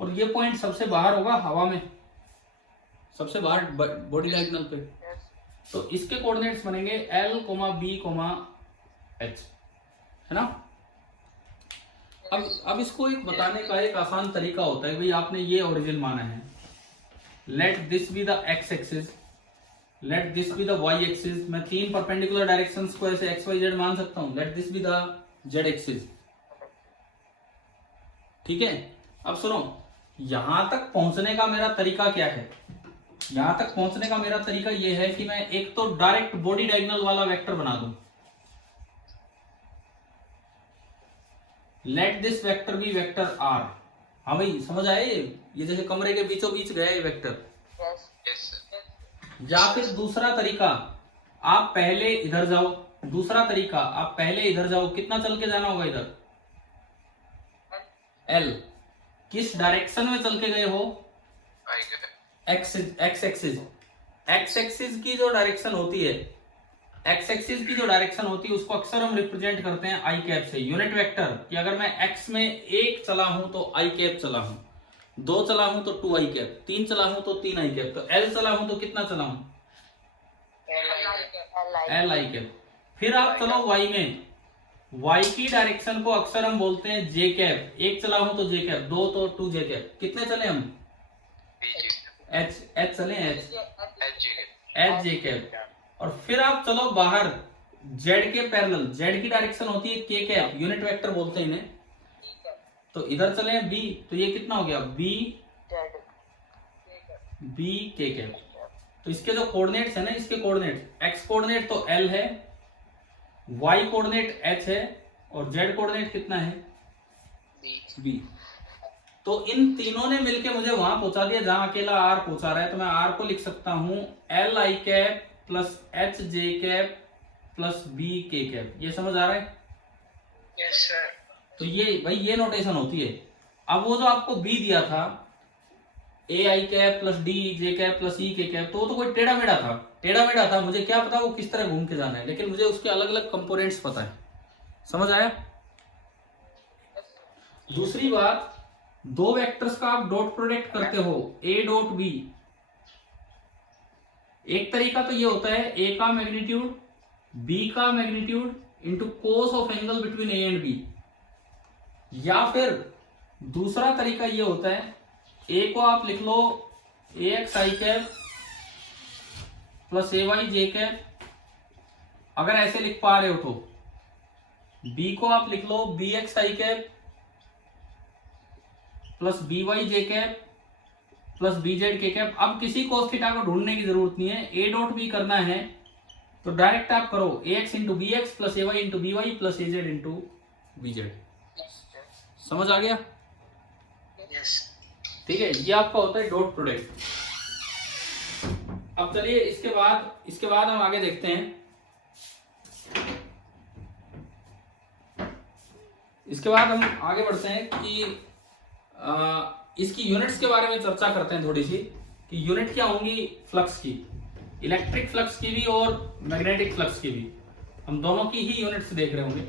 और ये पॉइंट सबसे बाहर होगा हवा में, सबसे बाहर बॉडी डायगोनल पे, तो इसके कोऑर्डिनेट्स बनेंगे L, B, H, है ना। अब इसको एक बताने का एक आसान तरीका होता है, भाई आपने ये ओरिजिन माना है, let this be the x axis, let this be the y axis, मैं तीन परपेंडिकुलर डायरेक्शंस को ऐसे एक्स वाई जेड मान सकता हूं, late this be the Z axis. ठीक है, अब सुनो, यहां तक पहुंचने का मेरा तरीका क्या है, यहां तक पहुंचने का मेरा तरीका यह है कि मैं एक तो डायरेक्ट बॉडी डायगोनल वाला वेक्टर बना दूं, let this vector be vector r. हाँ भाई समझ आए, ये जैसे कमरे के बीचों बीच गया ये वेक्टर। या फिर दूसरा तरीका, आप पहले इधर जाओ, दूसरा तरीका आप पहले इधर जाओ, कितना चल के जाना होगा इधर, L, किस डायरेक्शन में चल के गए हो, एक्स एक्सिस, एक्स एक्सिस की जो डायरेक्शन होती है, एक्स एक्सिस की जो डायरेक्शन होती है उसको अक्सर हम रिप्रेजेंट करते हैं आई कैप से, यूनिट वेक्टर, कि अगर मैं एक्स में 1 चला हूं तो आई कैप चला हूं, 2 चला हूं तो 2 आई कैप, 3 चला हूं तो 3 आई कैप, तो L चला हूं तो कितना चला हूं, L आई कैप। फिर आप चलो वाई में, वाई की डायरेक्शन को अक्सर हम बोलते हैं जे कैप, 1 चला हूं तो जे कैप, 2 तो 2 जे कैप, कितने चले हम, एच चले, एच जे कैप। और फिर आप चलो बाहर जेड के पैरेलल, जेड की डायरेक्शन होती है के कैप, यूनिट वेक्टर बोलते हैं इन्हें, तो इधर चले बी, तो ये कितना हो गया बी के कैप। तो इसके जो कोऑर्डिनेट्स है ना, इसके कोऑर्डिनेट, एक्स कोऑर्डिनेट तो L है, वाई कोऑर्डिनेट H है और जेड कोऑर्डिनेट कितना है B। तो इन तीनों ने मिलके मुझे वहां पहुंचा दिया जहां अकेला R पहुंचा रहा है, तो मैं R को लिख सकता हूं L आई कैप प्लस H जे कैप प्लस B के कैप। ये समझ आ रहा है? Yes sir. तो ये भाई ये नोटेशन होती है। अब वो जो आपको B दिया था A I cap plus D J cap plus E के कैप, तो वो तो कोई टेढ़ा मेढ़ा था, मुझे क्या पता वो किस तरह घूम के जाना है, लेकिन मुझे उसके अलग अलग कंपोनेंट्स पता है। समझ आया? दूसरी बात, दो वेक्टर्स का आप डॉट प्रोडक्ट करते हो, ए डॉट बी। एक तरीका तो ये होता है ए का मैग्नीट्यूड बी का magnitude into cos of angle between a and b, या फिर दूसरा तरीका ये होता है ए को आप लिख लो ए x I cap plus a Y J cap, अगर ऐसे लिख पा रहे हो तो। बी को आप लिख लो बी एक्स आई कैप प्लस बी वाई जे कैप प्लस बी जेड के कैप। अब किसी कोस थीटा को ढूंढने की जरूरत नहीं है, ए डॉट बी करना है तो डायरेक्ट आप करो a x into b x plus a y into b y plus a z into b z. समझ आ गया? यस ठीक है, ये आपका होता है डॉट प्रोडक्ट। अब चलिए इसके बाद हम आगे देखते हैं। इसके बाद हम आगे बढ़ते हैं कि इसकी यूनिट्स के बारे में चर्चा करते हैं थोड़ी सी, कि यूनिट क्या होंगी फ्लक्स की, इलेक्ट्रिक फ्लक्स की भी और मैग्नेटिक फ्लक्स की भी। हम दोनों की ही यूनिट्स देख रहे होंगे।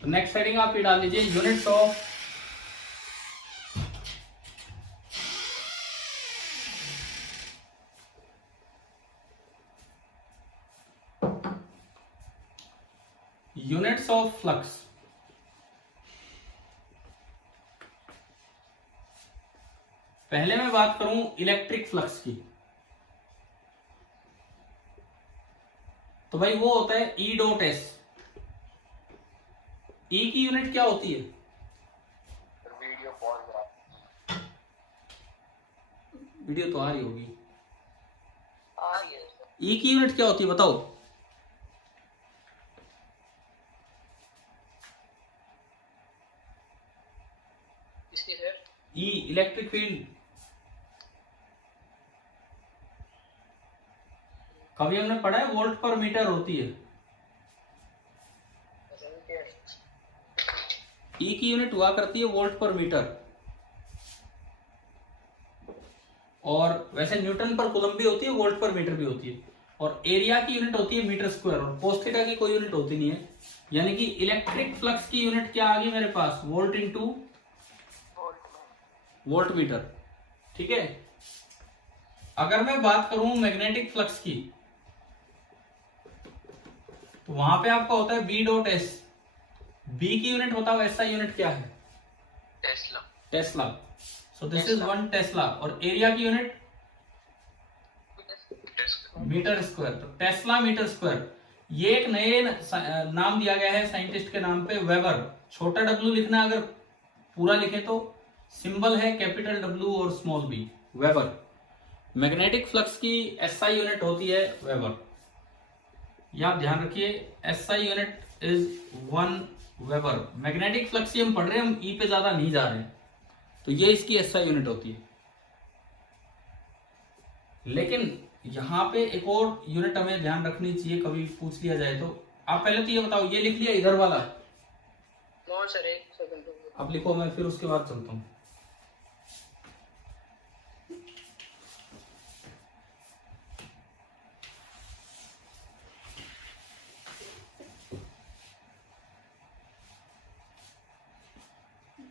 तो नेक्स्ट हेडिंग आप ये डाल दीजिए, units of units of flux. पहले मैं बात करूं इलेक्ट्रिक फ्लक्स की, तो भाई वो होता है ई डॉट एस। ई की यूनिट क्या होती है? वीडियो पॉज वीडियो तो आ रही होगी। आ रही है सर। ई की यूनिट क्या होती है बताओ? किसकी सर? ई इलेक्ट्रिक फील्ड। कभी हमने पढ़ा है वोल्ट पर मीटर होती है। ई की यूनिट हुआ करती है वोल्ट पर मीटर, और वैसे न्यूटन पर कूलम भी होती है, वोल्ट पर मीटर भी होती है, और एरिया की यूनिट होती है मीटर स्क्वायर, और कोस थीटा की कोई यूनिट होती नहीं है। यानी कि इलेक्ट्रिक फ्लक्स की यूनिट क्या आ गई मेरे पास? Volt into volt meter. ठीक है। अगर मैं बात करूं मैग्नेटिक फ्लक्स की, तो वहां पे आपका होता है बी डॉट एस। बी की यूनिट बताओ, एस आई यूनिट क्या है? Tesla Tesla. So this is 1 Tesla. और एरिया की यूनिट मीटर स्क्वायर। तो टेस्ला मीटर स्क्वायर। ये एक नए नाम दिया गया है साइंटिस्ट के नाम पे, वेबर। छोटा डब्ल्यू लिखना, अगर पूरा लिखे तो सिंबल है कैपिटल डब्ल्यू और small b, weber. Magnetic flux की एसआई यूनिट होती है वेबर। यह आप ध्यान रखिए, SI unit is 1 weber. Magnetic flux की हम पढ़ रहे हैं, हम ई पे ज्यादा नहीं जा रहे हैं, तो ये इसकी एसआई यूनिट होती है। लेकिन यहां पे एक और यूनिट हमें ध्यान रखनी चाहिए, कभी पूछ लिया जाए तो। आप पहले तो ये बताओ, ये लिख लिया इधर वाला? नो सर, एक सेकंड। आप लिखो, मैं फिर उसके बाद चलता हूं।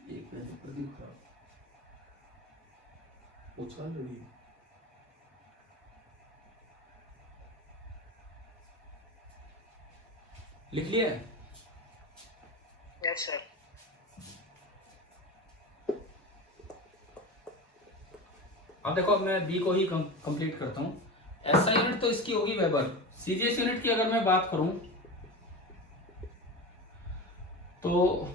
एक मिनट, प्रदीप खराब उछाल रही है। लिख लिया है? Yes sir. अब देखो, मैं बी को ही कंप्लीट करता हूं। एसआई यूनिट तो इसकी होगी वेबर। सीजीएस यूनिट की अगर मैं बात करूं तो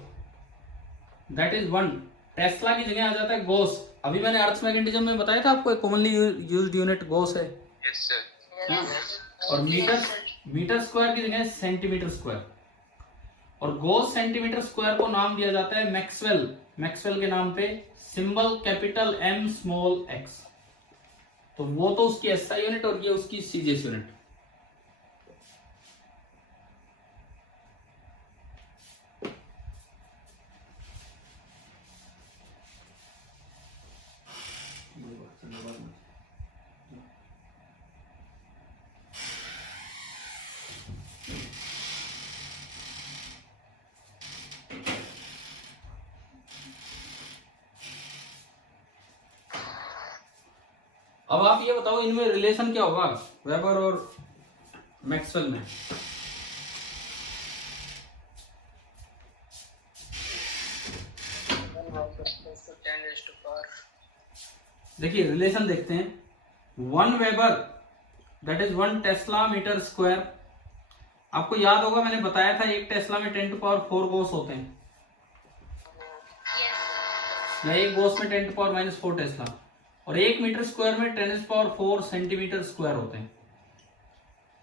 दैट इज 1। टेस्ला की जगह आ जाता है गॉस। अभी मैंने अर्थ मैग्नेटिज्म में बताया था आपको, एक कॉमनली यूज्ड यूनिट गॉस है। Yes sir. और मीटर स्क्वायर की जगह सेंटीमीटर स्क्वायर। और गॉस सेंटीमीटर स्क्वायर को नाम दिया जाता है मैक्सवेल। मैक्सवेल के नाम पे, symbol capital M small x. तो वो तो उसकी एसआई यूनिट और ये उसकी सीजीएस यूनिट। अब आप ये बताओ इनमें रिलेशन क्या होगा वेबर और मैक्सवेल में? देखिए रिलेशन देखते हैं। 1 weber that is 1 tesla metre square. आपको याद होगा मैंने बताया था एक टेस्ला में 10⁴ गोस होते हैं, या एक गोस में 10⁻⁻⁴ टेस्ला, और 1 मीटर स्क्वायर में 10⁴ सेंटीमीटर स्क्वायर होते हैं।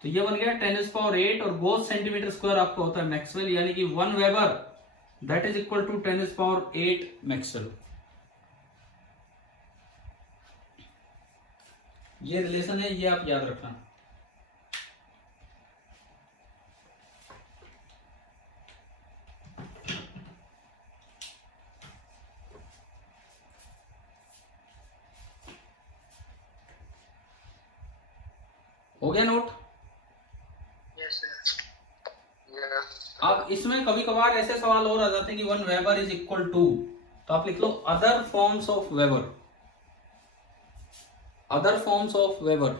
तो ये बन गया 10⁸ और गोस सेंटीमीटर स्क्वायर आपका होता है मैक्सवेल, यानी कि 1 weber that is equal to 10⁸ Maxwell. ये रिलेशन है, ये आप याद रखना। हो गया नोट? Yes sir. अब इसमें कभी कभार ऐसे सवाल और आ जाते हैं कि 1 वेबर इज इक्वल टू, तो आप लिख लो other forms of weber. Other forms of weber,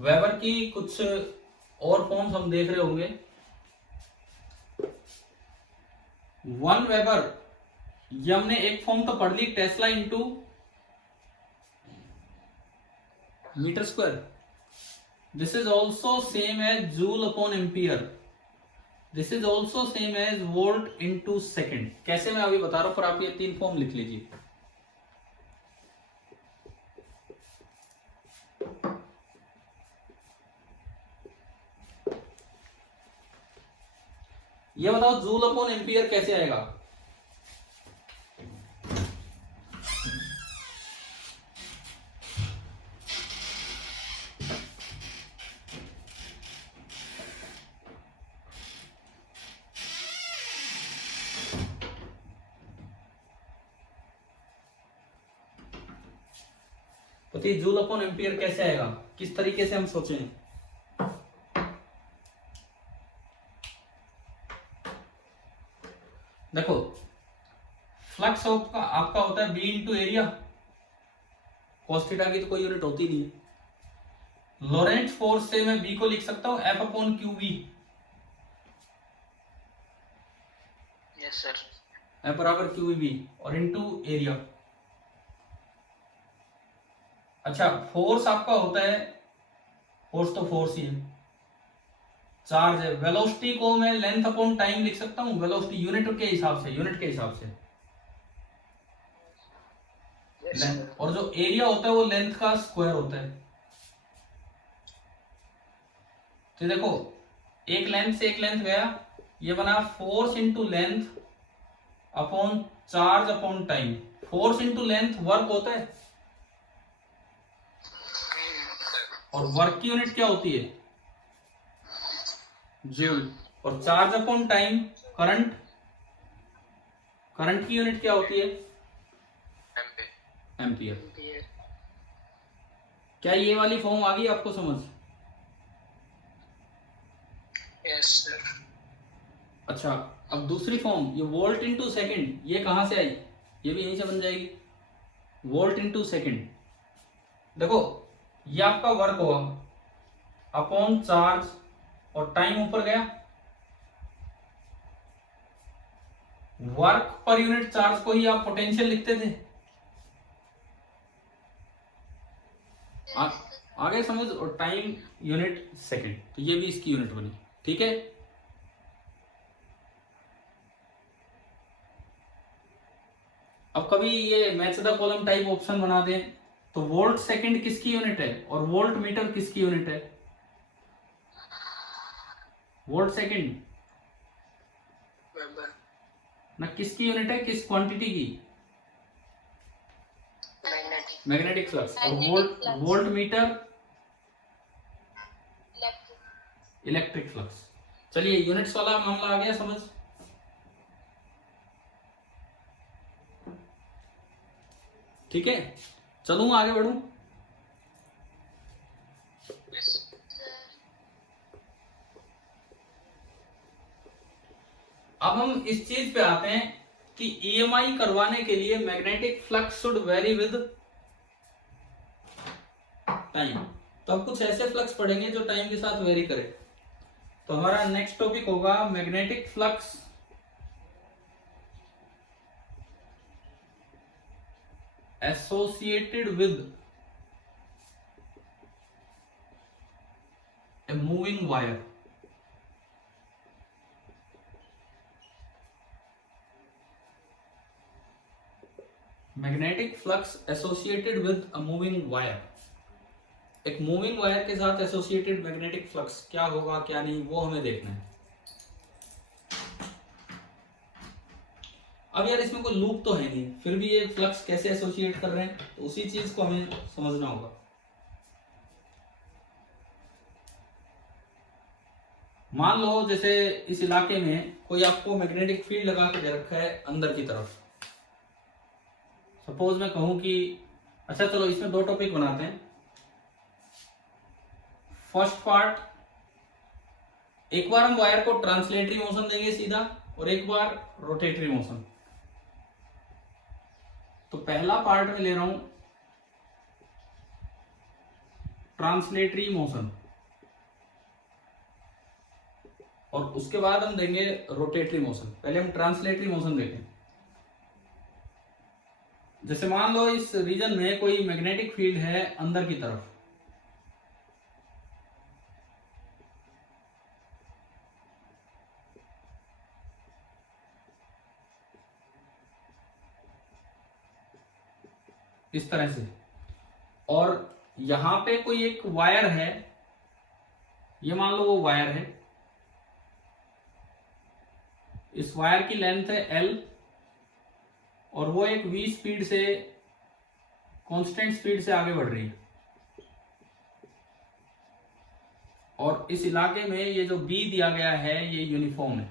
weber की कुछ और फॉर्म्स हम देख रहे होंगे। 1 वेबर, ये हमने एक फॉर्म तो पढ़ ली, tesla into metre square. This is also same as joule upon ampere. This is also same as volt into second. कैसे मैं अभी बता रहा हूं, पर आप ये 3 फॉर्म लिख लीजिए। ये बताओ जूल अपॉन एम्पियर कैसे आएगा? तो जूल अपॉन एम्पियर कैसे आएगा, किस तरीके से हम सोचें? देखो फ्लक्स आपका होता है B into area. cos theta की तो कोई यूनिट होती नहीं है। लॉरेंट फोर्स से मैं बी को लिख सकता हूं F upon q v. Yes sir. F बराबर क्यू वी और इंटू एरिया। अच्छा फोर्स आपका होता है, फोर्स तो फोर्स ही है, चार्ज है। वेलोसिटी को मैं लेंथ अपॉन टाइम लिख सकता हूं, वेलोसिटी यूनिट के हिसाब से, यूनिट के हिसाब से। और जो एरिया होता है वो लेंथ का स्क्वायर होता है। तो देखो एक लेंथ से एक लेंथ गया, ये बना force into length upon charge upon time. Force into length work होता है, और वर्क की यूनिट क्या होती है? जूल। और charge upon time current, current की यूनिट क्या होती है? एम्पियर। क्या ये वाली फॉर्म आ गई आपको समझ? Yes sir. अच्छा अब दूसरी फॉर्म, ये वोल्ट इंटू सेकेंड, ये कहां से आई? ये भी यहीं से बन जाएगी, वोल्ट इंटू सेकेंड। देखो ये आपका वर्क हुआ अपॉन चार्ज, और टाइम ऊपर गया। वर्क पर यूनिट चार्ज को ही आप पोटेंशियल लिखते थे। आगे समझ, और टाइम यूनिट सेकंड, तो ये भी इसकी यूनिट बनी। ठीक है, अब कभी ये match the column type option बना दें तो वोल्ट सेकंड किसकी यूनिट है और वोल्ट मीटर किसकी यूनिट है? वोल्ट सेकंड ना किसकी यूनिट है, किस क्वांटिटी की? Magnetic flux. और वोल्ट मीटर इलेक्ट्रिक फ्लक्स। चलिए यूनिट्स वाला मामला आ गया समझ। ठीक है, चलूं आगे बढ़ूं? अब हम इस चीज पे आते हैं कि ईएमआई करवाने के लिए magnetic flux should very with time. तो अब कुछ ऐसे फ्लक्स पढ़ेंगे जो टाइम के साथ वेरी करे। तो हमारा नेक्स्ट टॉपिक होगा magnetic flux associated with a moving wire. Magnetic flux associated with a moving wire. एक मूविंग वायर के साथ एसोसिएटेड मैग्नेटिक फ्लक्स क्या होगा क्या नहीं, वो हमें देखना है। अब यार इसमें कोई लूप तो है नहीं, फिर भी ये फ्लक्स कैसे एसोसिएट कर रहे हैं, तो उसी चीज को हमें समझना होगा। मान लो जैसे इस इलाके में कोई आपको मैग्नेटिक फील्ड लगा के दे रखा है अंदर की तरफ। सपोज मैं कहूं कि अच्छा चलो इसमें दो टॉपिक बनाते हैं। फर्स्ट पार्ट, एक बार हम वायर को ट्रांसलेटरी मोशन देंगे सीधा, और एक बार रोटेटरी मोशन। तो पहला पार्ट में ले रहा हूं ट्रांसलेटरी मोशन, और उसके बाद हम देंगे रोटेटरी मोशन। पहले हम ट्रांसलेटरी मोशन देखें। जैसे मान लो इस रीजन में कोई मैग्नेटिक फील्ड है अंदर की तरफ, इस तरह से, और यहां पे कोई एक वायर है, ये मान लो वो वायर है, इस वायर की लेंथ है L, और वो एक v स्पीड से, कांस्टेंट स्पीड से आगे बढ़ रही है। और इस इलाके में ये जो B दिया गया है ये यूनिफॉर्म है,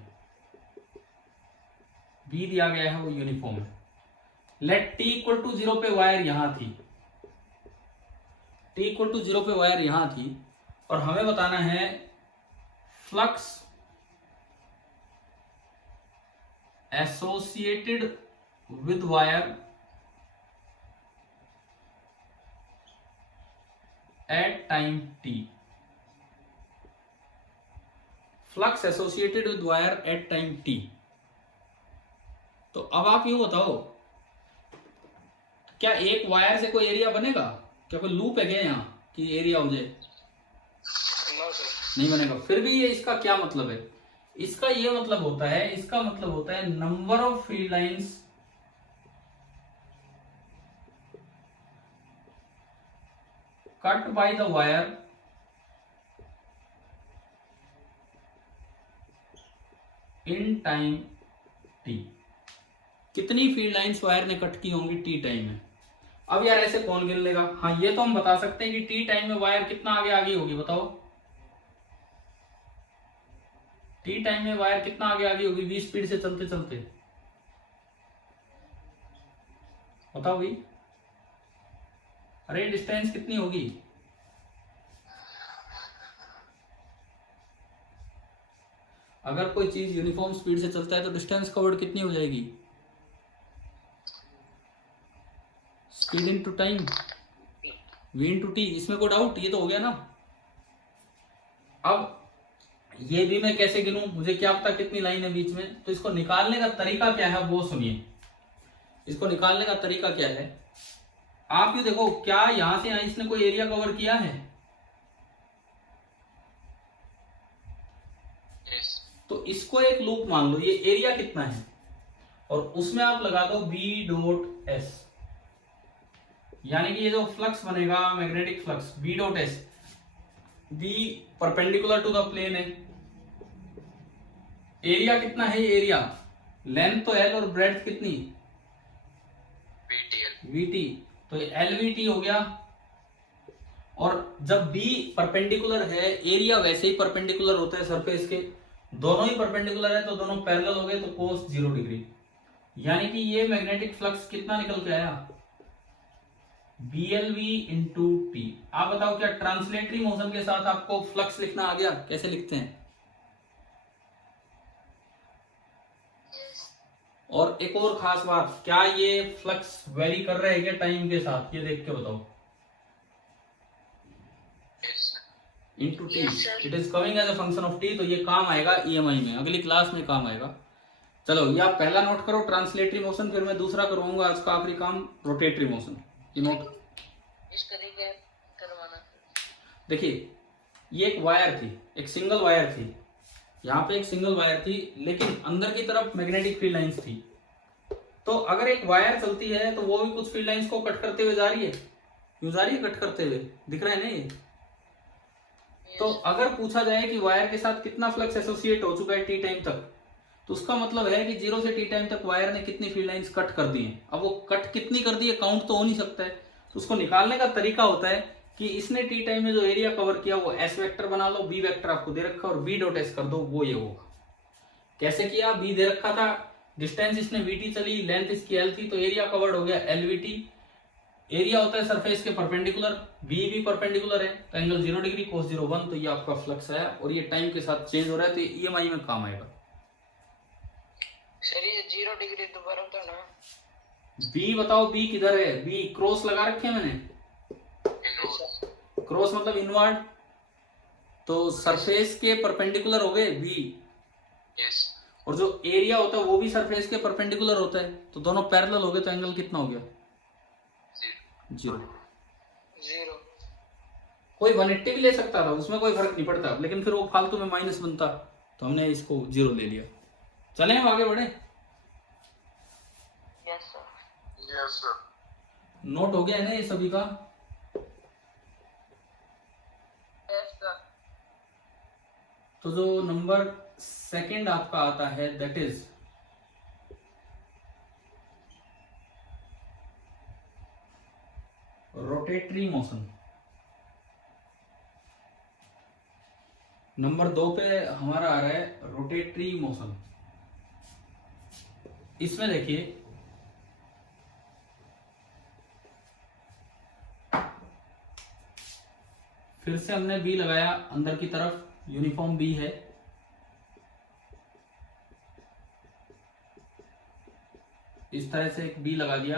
B दिया गया है वो यूनिफॉर्म है। लेट t इक्वल टू 0 पे वायर यहां थी, t इक्वल टू 0 पे वायर यहां थी, और हमें बताना है flux associated with wire at time t। Flux associated with wire at time t। तो अब आप यूं बताओ, क्या एक वायर से कोई एरिया बनेगा? क्या कोई लूप है क्या यहाँ कि एरिया हो जाए? नहीं बनेगा। फिर भी ये इसका क्या मतलब है? इसका ये मतलब होता है, इसका मतलब होता है number of field lines cut by the wire in time t। कितनी फील्ड लाइंस वायर ने कट की होंगी t टाइम में। अब यार ऐसे कौन गिन लेगा? हाँ ये तो हम बता सकते हैं कि t टाइम में वायर कितना आगे आगे होगी, बताओ। t टाइम में वायर कितना आगे आगे होगी v स्पीड से चलते चलते, बताओ भाई। अरे डिस्टेंस कितनी होगी? अगर कोई चीज यूनिफॉर्म स्पीड से चलता है तो डिस्टेंस कवर्ड कितनी हो जाएगी? Speed into time, v into T. इसमें कोई डाउट? ये तो हो गया ना। अब ये भी मैं कैसे गिनूं, मुझे क्या पता कितनी लाइन है बीच में। तो इसको निकालने का तरीका क्या है वो सुनिए। इसको निकालने का तरीका क्या है, आप ये देखो, क्या यहां से यहां इसने कोई एरिया कवर किया है? yes. तो इसको एक लूप मान लो, ये एरिया कितना है, और उसमें आप लगा दो b डॉट s, यानी कि ये जो फ्लक्स बनेगा magnetic flux b dot s, b perpendicular to the plane है। एरिया कितना है? ये एरिया, लेंथ तो l और ब्रेड्थ कितनी? vt। तो ये lvt हो गया। और जब b परपेंडिकुलर है, एरिया वैसे ही परपेंडिकुलर होता है सरफेस के, दोनों ही परपेंडिकुलर है तो दोनों पैरेलल हो गए, तो cos 0 डिग्री। यानी कि ये मैग्नेटिक फ्लक्स कितना निकल के आया? BLV into T. आप बताओ क्या ट्रांसलेटरी मोशन के साथ आपको फ्लक्स लिखना आ गया? कैसे लिखते हैं? और एक और खास बात, क्या ये फ्लक्स वेरी कर रहे हैं क्या टाइम के साथ, ये देख के बताओ। Yes into t, Yes, sir. It is coming as a function of t, तो ये काम आएगा ईएमआई में, अगली क्लास में काम आएगा। चलो ये आप पहला नोट करो ट्रांसलेटरी मोशन, फिर मैं दूसरा करवाऊंगा आज का आखिरी काम रोटेटरी मोशन। ये नोट इस तरीके करवाना। देखिए, ये एक वायर थी, एक सिंगल वायर थी, यहाँ पे एक सिंगल वायर थी, लेकिन अंदर की तरफ मैग्नेटिक फील्ड लाइंस थी। तो अगर एक वायर चलती है तो वो भी कुछ फील्ड लाइंस को कट करते हुए जा रही है, क्यों जा रही है कट करते हुए, दिख रहा है ना ये। तो अगर पूछा जाए कि वायर के साथ कितना फ्लक्स एसोसिएट हो चुका है टी टाइम तक, तो उसका मतलब है कि 0 से टी टाइम तक वायर ने कितनी फील्ड लाइंस कट कर दी हैं। अब वो कट कितनी कर दी है काउंट तो हो नहीं सकता है, तो उसको निकालने का तरीका होता है कि इसने टी टाइम में जो एरिया कवर किया वो एस वेक्टर बना लो, बी वेक्टर आपको दे रखा और बी डॉट एस कर दो, वो ये होगा। कैसे किया, बी दे रखा था, डिस्टेंस इसने वीटी चली, लेंथ इसकी एल थी, तो एरिया कवर्ड हो गया एलवीटी। एरिया होता है सरफेस के परपेंडिकुलर, बी भी परपेंडिकुलर है, तो एंगल 0 डिग्री cos 0 1, तो ये आपका फ्लक्स है और ये टाइम के साथ चेंज हो रहा है, तो ये ईएमआई में काम आएगा। सर ये 0 डिग्री दोबारा बताना। बी बताओ, बी किधर है, बी क्रॉस लगा रखे हैं मैंने, क्रॉस मतलब इनवर्ड, तो सरफेस के परपेंडिकुलर हो गए बी, यस और जो एरिया होता है वो भी सरफेस के परपेंडिकुलर होता है, तो दोनों पैरेलल हो गए, तो एंगल कितना हो गया 0। 0 कोई 180 भी ले सकता था, उसमें कोई फर्क नहीं पड़ता, लेकिन फिर वो फालतू में माइनस बनता, तो हमने इसको 0 ले लिया। चले हम आगे बढ़े। Yes sir. Yes sir note हो गया है ना ये सभी का। Yes sir. तो जो नंबर सेकंड आपका आता है that is rotatory motion. Number 2 पे हमारा आ रहा है रोटेटरी मोशन। इसमें देखिए फिर से हमने बी लगाया अंदर की तरफ, यूनिफॉर्म बी है, इस तरह से एक बी लगा दिया,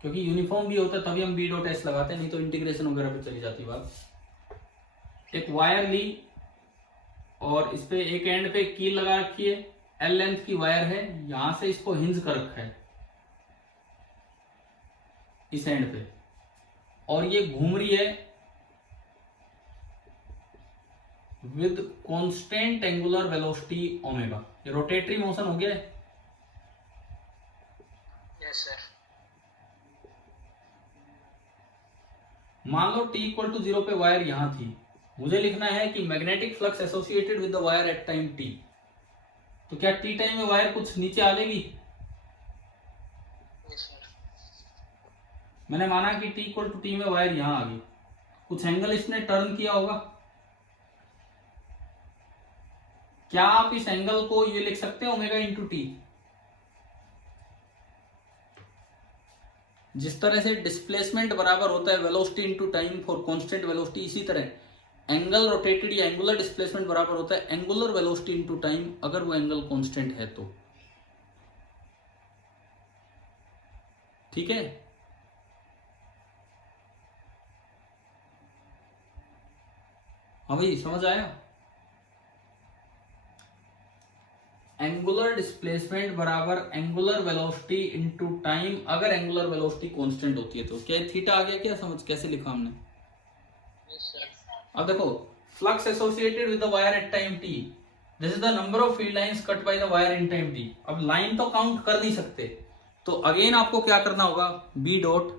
क्योंकि यूनिफॉर्म बी होता है तभी हम बी डॉट एस लगाते हैं, नहीं तो इंटीग्रेशन वगैरह पे चली जाती बात। एक वायर ली और इस पे एक एंड पे कील लगा रखी है, एल लेंथ की वायर है, यहां से इसको हिंज कर रखा है इस एंड पे, और ये घूम रही है with constant angular velocity omega. ये रोटेटरी मोशन हो गया है। Yes sir. मान लो t इक्वल टू 0 पे वायर यहां थी, मुझे लिखना है कि magnetic flux associated with the wire at time t, तो क्या t टाइम में वायर कुछ नीचे आ लेगी? Yes sir. मैंने माना कि t इक्वल टू t में वायर यहां आ गई, कुछ एंगल इसने टर्न किया होगा, क्या आप इस एंगल को ये लिख सकते हैं ओमेगा इंटू टी? जिस तरह से डिस्प्लेसमेंट बराबर होता है velocity into time for constant velocity, इसी तरह एंगल रोटेटेड या एंगुलर डिस्प्लेसमेंट बराबर होता है एंगुलर वेलोसिटी इंटू टाइम, अगर वो एंगल कांस्टेंट है तो। ठीक है, हाँ भाई समझ आया। एंगुलर डिस्प्लेसमेंट बराबर एंगुलर वेलोसिटी इनटू टाइम, अगर एंगुलर वेलोसिटी कांस्टेंट होती है तो। क्या थीटा आ गया क्या समझ, कैसे लिखा हमने? Yes sir. अब देखो, flux associated with the wire at time t, this is the number of field lines cut by the wire in time t। अब लाइन तो काउंट कर नहीं सकते, तो अगेन आपको क्या करना होगा, b डॉट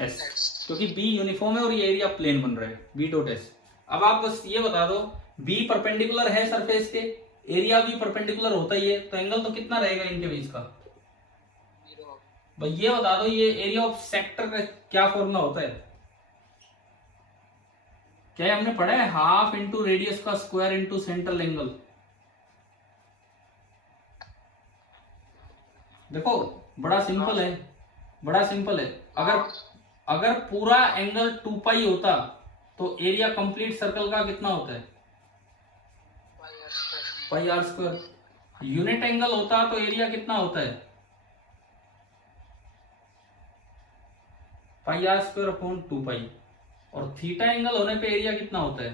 s, क्योंकि b यूनिफॉर्म है और ये एरिया प्लेन बन रहा है, b डॉट s। अब आप बस ये बता दो, b परपेंडिकुलर है सरफेस के, एरिया भी परपेंडिकुलर होता ही है, तो एंगल तो कितना रहेगा इनके बीच का? 0। भाई ये बता दो, ये एरिया ऑफ सेक्टर का क्या फॉर्मूला होता है? क्या हमने पढ़ा है? हाफ इंटू रेडियस का स्क्वायर इंटू सेंट्रल एंगल। देखो बड़ा सिंपल है, बड़ा सिंपल है। अगर पूरा एंगल 2 पाई होता तो एरिया कंप्लीट सर्कल का कितना होता है? Yes sir pi R square. Unit angle होता तो एरिया कितना होता है? Pi R square upon 2 pi. और थीटा एंगल होने पे एरिया कितना होता है?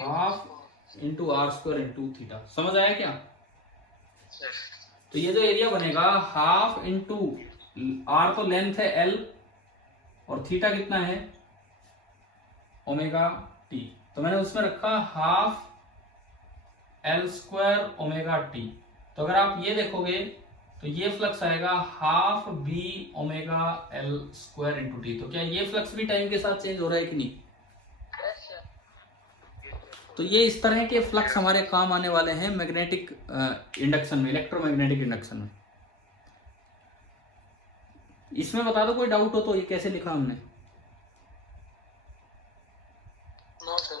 Half into R square into theta. समझ आया क्या? सर तो ये जो एरिया बनेगा हाफ इंटू आर तो लेंथ है एल और थीटा कितना है? Omega T. तो मैंने उसमें रखा half L square omega T. तो अगर आप ये देखोगे तो ये फ्लक्स आएगा half B omega L square into T. तो क्या ये फ्लक्स भी टाइम के साथ चेंज हो रहा है कि नहीं? यस सर तो ये इस तरह के फ्लक्स हमारे काम आने वाले हैं मैग्नेटिक इंडक्शन में, इलेक्ट्रोमैग्नेटिक इंडक्शन में। इसमें बता दो कोई डाउट हो तो, ये कैसे लिखा हमने? नो सर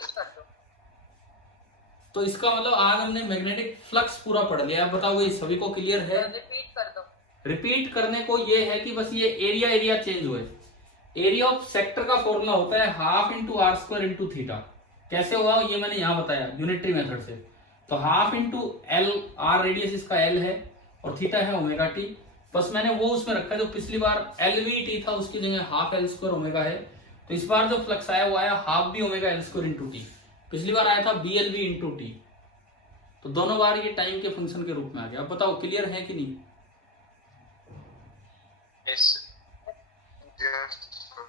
तो इसका मतलब आज हमने मैग्नेटिक फ्लक्स पूरा पढ़ लिया। अब बताओ ये सभी को क्लियर है? रिपीट कर दो रिपीट करने को ये है कि बस ये एरिया चेंज हुए। एरिया ऑफ सेक्टर का फॉर्मूला होता है half into R square into theta. कैसे हुआ ये मैंने यहां बताया यूनिटरी मेथड से। तो half into L, R radius इसका एल है और थीटा है ओमेगा टी। बस मैंने वो उसमें रखा जो पिछली बार एल वी टी था उसकी जगह हाफ एल स्क्वायर ओमेगा है। तो इस बार जो फ्लक्स आया वो आया half B omega L square into T. पिछली बार आया था B L V into T. तो दोनों बार ये टाइम के फंक्शन के रूप में आ गया। अब बताओ क्लियर है कि नहीं? यस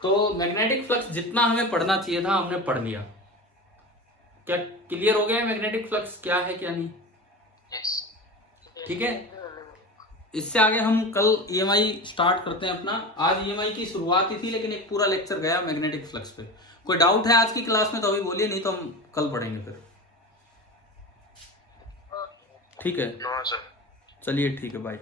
तो मैग्नेटिक फ्लक्स जितना हमें पढ़ना चाहिए था हमने पढ़ लिया। क्या क्लियर हो गया है मैग्नेटिक फ्लक्स क्या है क्या नहीं? यस ठीक है, इससे आगे हम कल ईएमआई स्टार्ट करते हैं अपना। आज ईएमआई की शुरुआत ही थी लेकिन एक पूरा लेक्चर गया मैग्नेटिक फ्लक्स पे। कोई डाउट है आज की क्लास में तो अभी बोलिए, नहीं तो हम कल पढ़ेंगे फिर। ठीक है, नो सर। चलिए ठीक है, बाय।